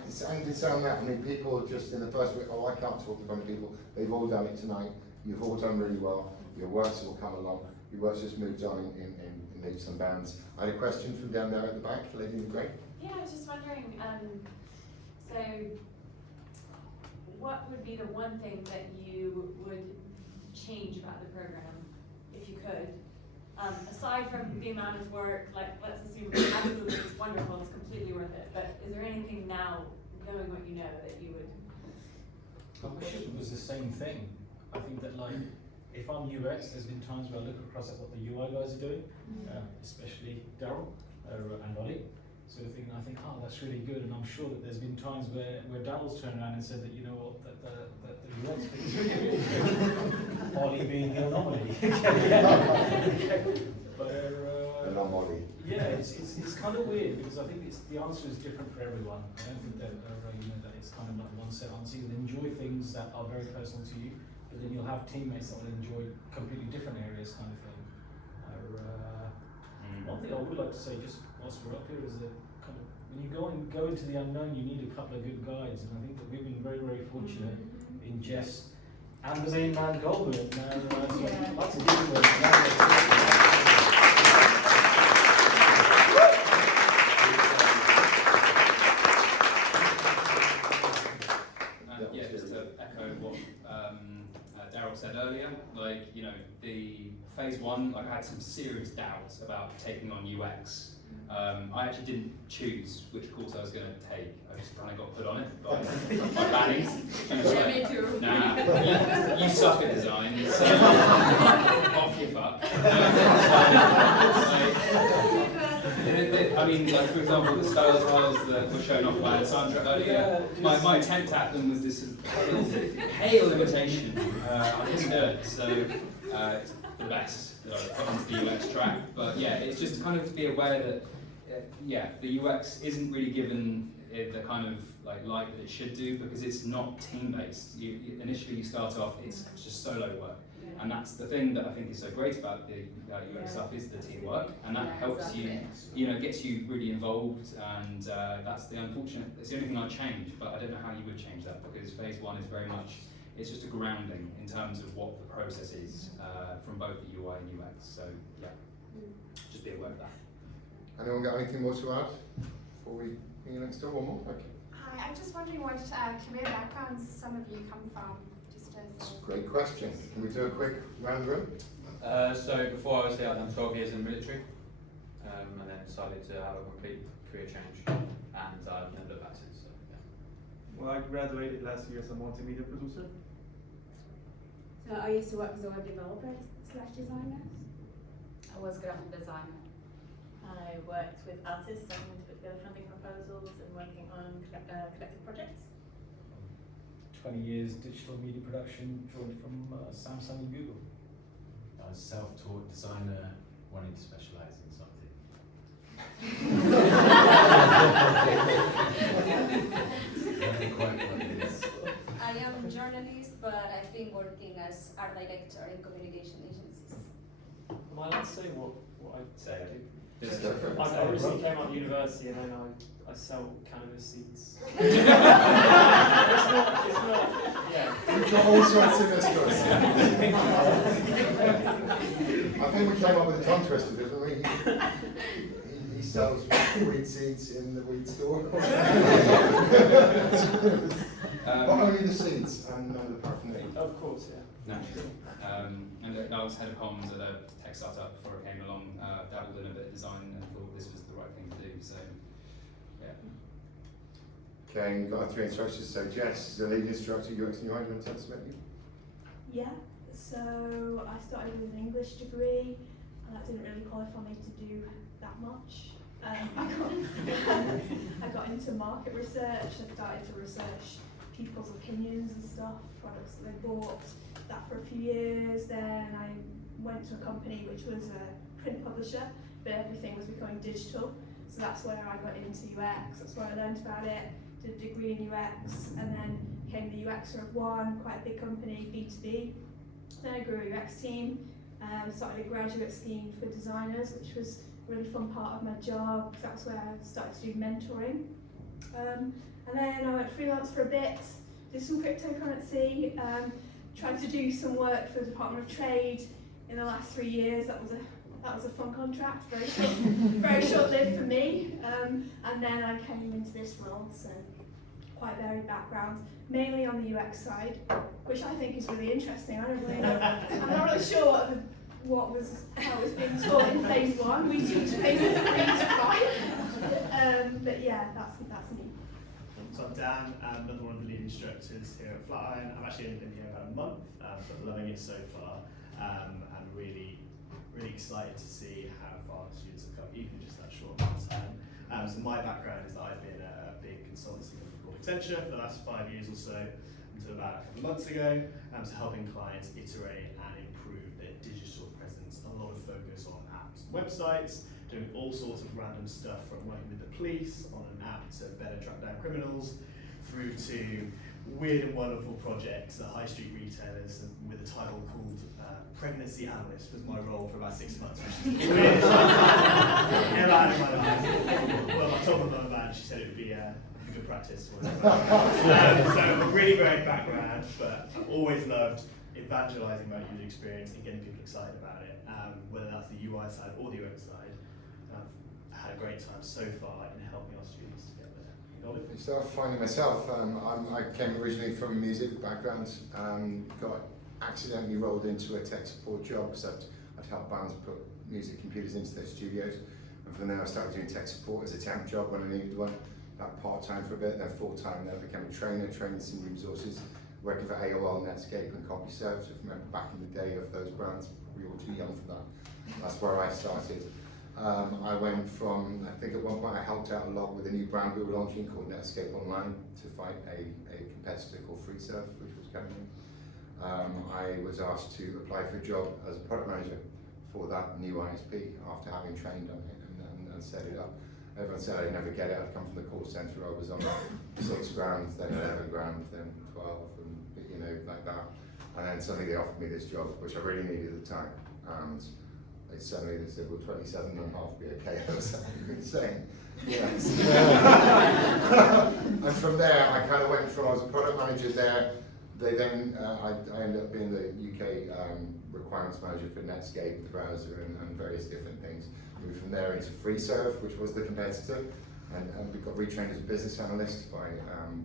It's anything sound that. I mean, people just in the first week, oh, I can't talk to many people. They've all done it tonight. You've all done really well. Your works will come along. Your work's just moved on in leaps and bounds. I had a question from down there at the back, the lady in the grey. Yeah, I was just wondering, so what would be the one thing that you would change about the program, if you could? Aside from the amount of work, like, let's assume absolutely it's wonderful, it's completely worth it, but is there anything now, knowing what you know, that you would? I wish it was the same thing. I think that, like, if I'm UX, there's been times where I look across at what the UI guys are doing, especially Daryl and Ollie, sort of thing, and I think, oh, that's really good, and I'm sure that there's been times where Daryl's turned around and said that, you know what, that the UX bit is really, really good. Ollie being the anomaly. But, anomaly. yeah, it's kind of weird, because I think the answer is different for everyone. I don't think that, that it's kind of like one set answer. You'll enjoy things that are very personal to you, but then you'll have teammates that will enjoy completely different areas, kind of thing. One thing I would like to say, just whilst we're up here, is that kind of when you go into the unknown, you need a couple of good guides, and I think that we've been very, very fortunate in Jess and the main man Goldmund. So I'd like to give him a yeah, just to echo what Daryl said earlier, like, you know, the phase one, like, I had some serious doubts about taking on UX. I actually didn't choose which course I was going to take. I just kind of got put on it by Banning. Yeah, me too. Nah, you suck at design, so off your fuck. I mean, like, for example, the style tiles that were shown off by Alessandra earlier, my attempt at them was this pale imitation. I didn't do it, so it's the best that I've put onto the UX track. But yeah, it's just kind of to be aware that, the UX isn't really given the kind of like light that it should do, because it's not team-based. Initially you start off, it's just solo work. And that's the thing that I think is so great about the UX stuff, is the teamwork, and that helps you, gets you really involved, and that's the only thing I'd change, but I don't know how you would change that, because phase one is very much, it's just a grounding in terms of what the process is from both the UI and UX, so yeah, just be aware of that. Anyone got anything more to add before we bring you next door? One more? Okay. Hi, I'm just wondering what career backgrounds some of you come from. Great question. Can we do a quick round room? So before I was here, I'd done 12 years in the military, and then decided to have a complete career change, and I've never looked back since. So, yeah. Well, I graduated last year as a multimedia producer. So I used to work as a web developer / designer. I was graphic designer. I worked with artists, helping to put together funding proposals and working on collective projects. 20 years digital media production, joined from Samsung and Google. I was a self-taught designer, wanting to specialise in something. Quite what it is. I am a journalist, but I've been working as art director in communication agencies. Am I allowed to say what I say? Go for it. I recently came out of university and then I sell cannabis seeds. it's not, yeah. We've got all sorts in this course. I think we came up with a tongue twister, didn't we? He sells weed seeds in the weed store. But only the seeds and none of the paraphernalia. Of course, yeah. Naturally. And I was head of comms at a tech startup before I came along, dabbled in a bit of design and thought this was the right thing to do, so yeah. Okay, and you've got our three instructors. So Jess is the lead instructor, UX and UI. Do you want to tell us about you? Yeah, so I started with an English degree, and that didn't really qualify me to do that much. I got into market research. I started to research people's opinions and stuff, products that they bought. That for a few years. Then I went to a company which was a print publisher, but everything was becoming digital. So that's where I got into UX. That's where I learned about it. Did a degree in UX, and then became the UXer of one, quite a big company, B2B. Then I grew a UX team. Started a graduate scheme for designers, which was really fun part of my job, because that's where I started to do mentoring. And then I went freelance for a bit, did some cryptocurrency, tried to do some work for the Department of Trade in the last 3 years. That was a fun contract, very short-lived for me. And then I came into this role, so quite varied background, mainly on the UX side, which I think is really interesting. I don't really know. I'm not really sure how it was being taught in phase 1. We teach phases 3 to 5. But yeah, that's me. So I'm Dan, I'm another one of the lead instructors here at Flatiron. I've actually only been here about a month, but loving it so far, and really excited to see how far the students have come, even in just that short amount of time. So my background is that I've been at a big consultancy company called Accenture for the last 5 years or so, until about a couple of months ago, so helping clients iterate and improve their digital presence. A lot of focus on apps and websites, doing all sorts of random stuff, from working with the police on an app to better track down criminals, through to weird and wonderful projects at high street retailers, and with a title called Pregnancy Analyst was my role for about 6 months, which is the weirdest ever had in my life. Well, I told my mum about it, she said it would be good practice. So a really great background, but I've always loved evangelising about user experience and getting people excited about it, whether that's the UI side or the UX side. I've had a great time so far in helping our students to get there. Got it? So finding myself, I came originally from a music background, got accidentally rolled into a tech support job because I'd helped bands put music computers into their studios, and from there I started doing tech support as a temp job when I needed one, like part-time for a bit, then full-time. Then I became a trainer, training some new resources, working for AOL, Netscape and CompuServe. So if you remember back in the day of those brands, we were too young for that. That's where I started. I went from, I think at one point I helped out a lot with a new brand we were launching called Netscape Online to fight a competitor called FreeServe, which was coming in. I was asked to apply for a job as a product manager for that new ISP after having trained on it and set it up. Everyone said I'd never get it. I'd come from the call centre. I was on 6 grand, then 11 grand, then 12, and like that. And then suddenly they offered me this job, which I really needed at the time. And suddenly they said, well, 27 and a half will be okay. I was insane. Yes. And from there, I kind of went from, I was a product manager there. They then, I ended up being the UK requirements manager for Netscape, the browser, and various different things. Moved from there into FreeServe, which was the competitor, and we got retrained as a business analyst by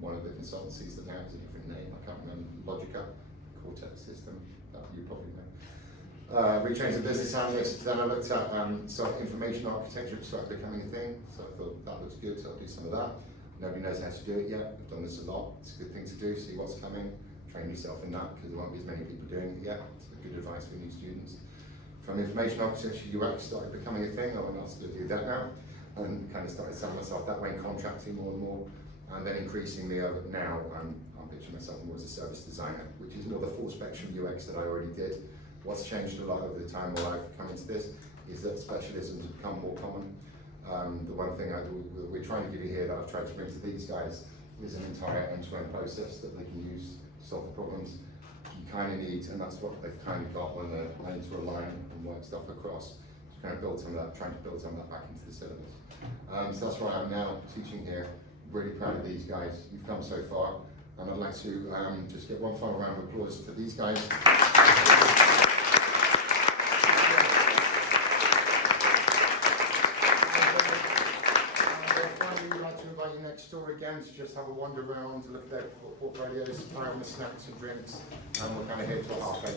one of the consultancies that now has a different name. I can't remember, Logica, Cortex system, that you probably know. Retrained as a business analyst, then I looked at information architecture, started becoming a thing, so I thought that looks good, so I'll do some of that. Nobody knows how to do it yet. I've done this a lot. It's a good thing to do, see what's coming. Train yourself in that, because there won't be as many people doing it yet. It's good advice for new students. From information architecture, UX started becoming a thing. I went on to do that now, and kind of started selling myself that way, contracting more and more, and then increasingly now I'm pitching myself more as a service designer, which is more the full spectrum UX that I already did. What's changed a lot over the time while I've come into this is that specialisms have become more common. The one thing we're trying to give you here that I've tried to bring to these guys is an entire end-to-end process that they can use to solve the problems. You kind of need, and that's what they've kind of got when they're planning to align and work stuff across, to kind of build some of that, trying to build some of that back into the syllabus. So that's where I am now, teaching here. Really proud of these guys. You've come so far, and I'd like to just get one final round of applause for these guys. Next door again to just have a wander around, to look at their portfolios, try on the snacks and drinks, and we're kind of here till half 8.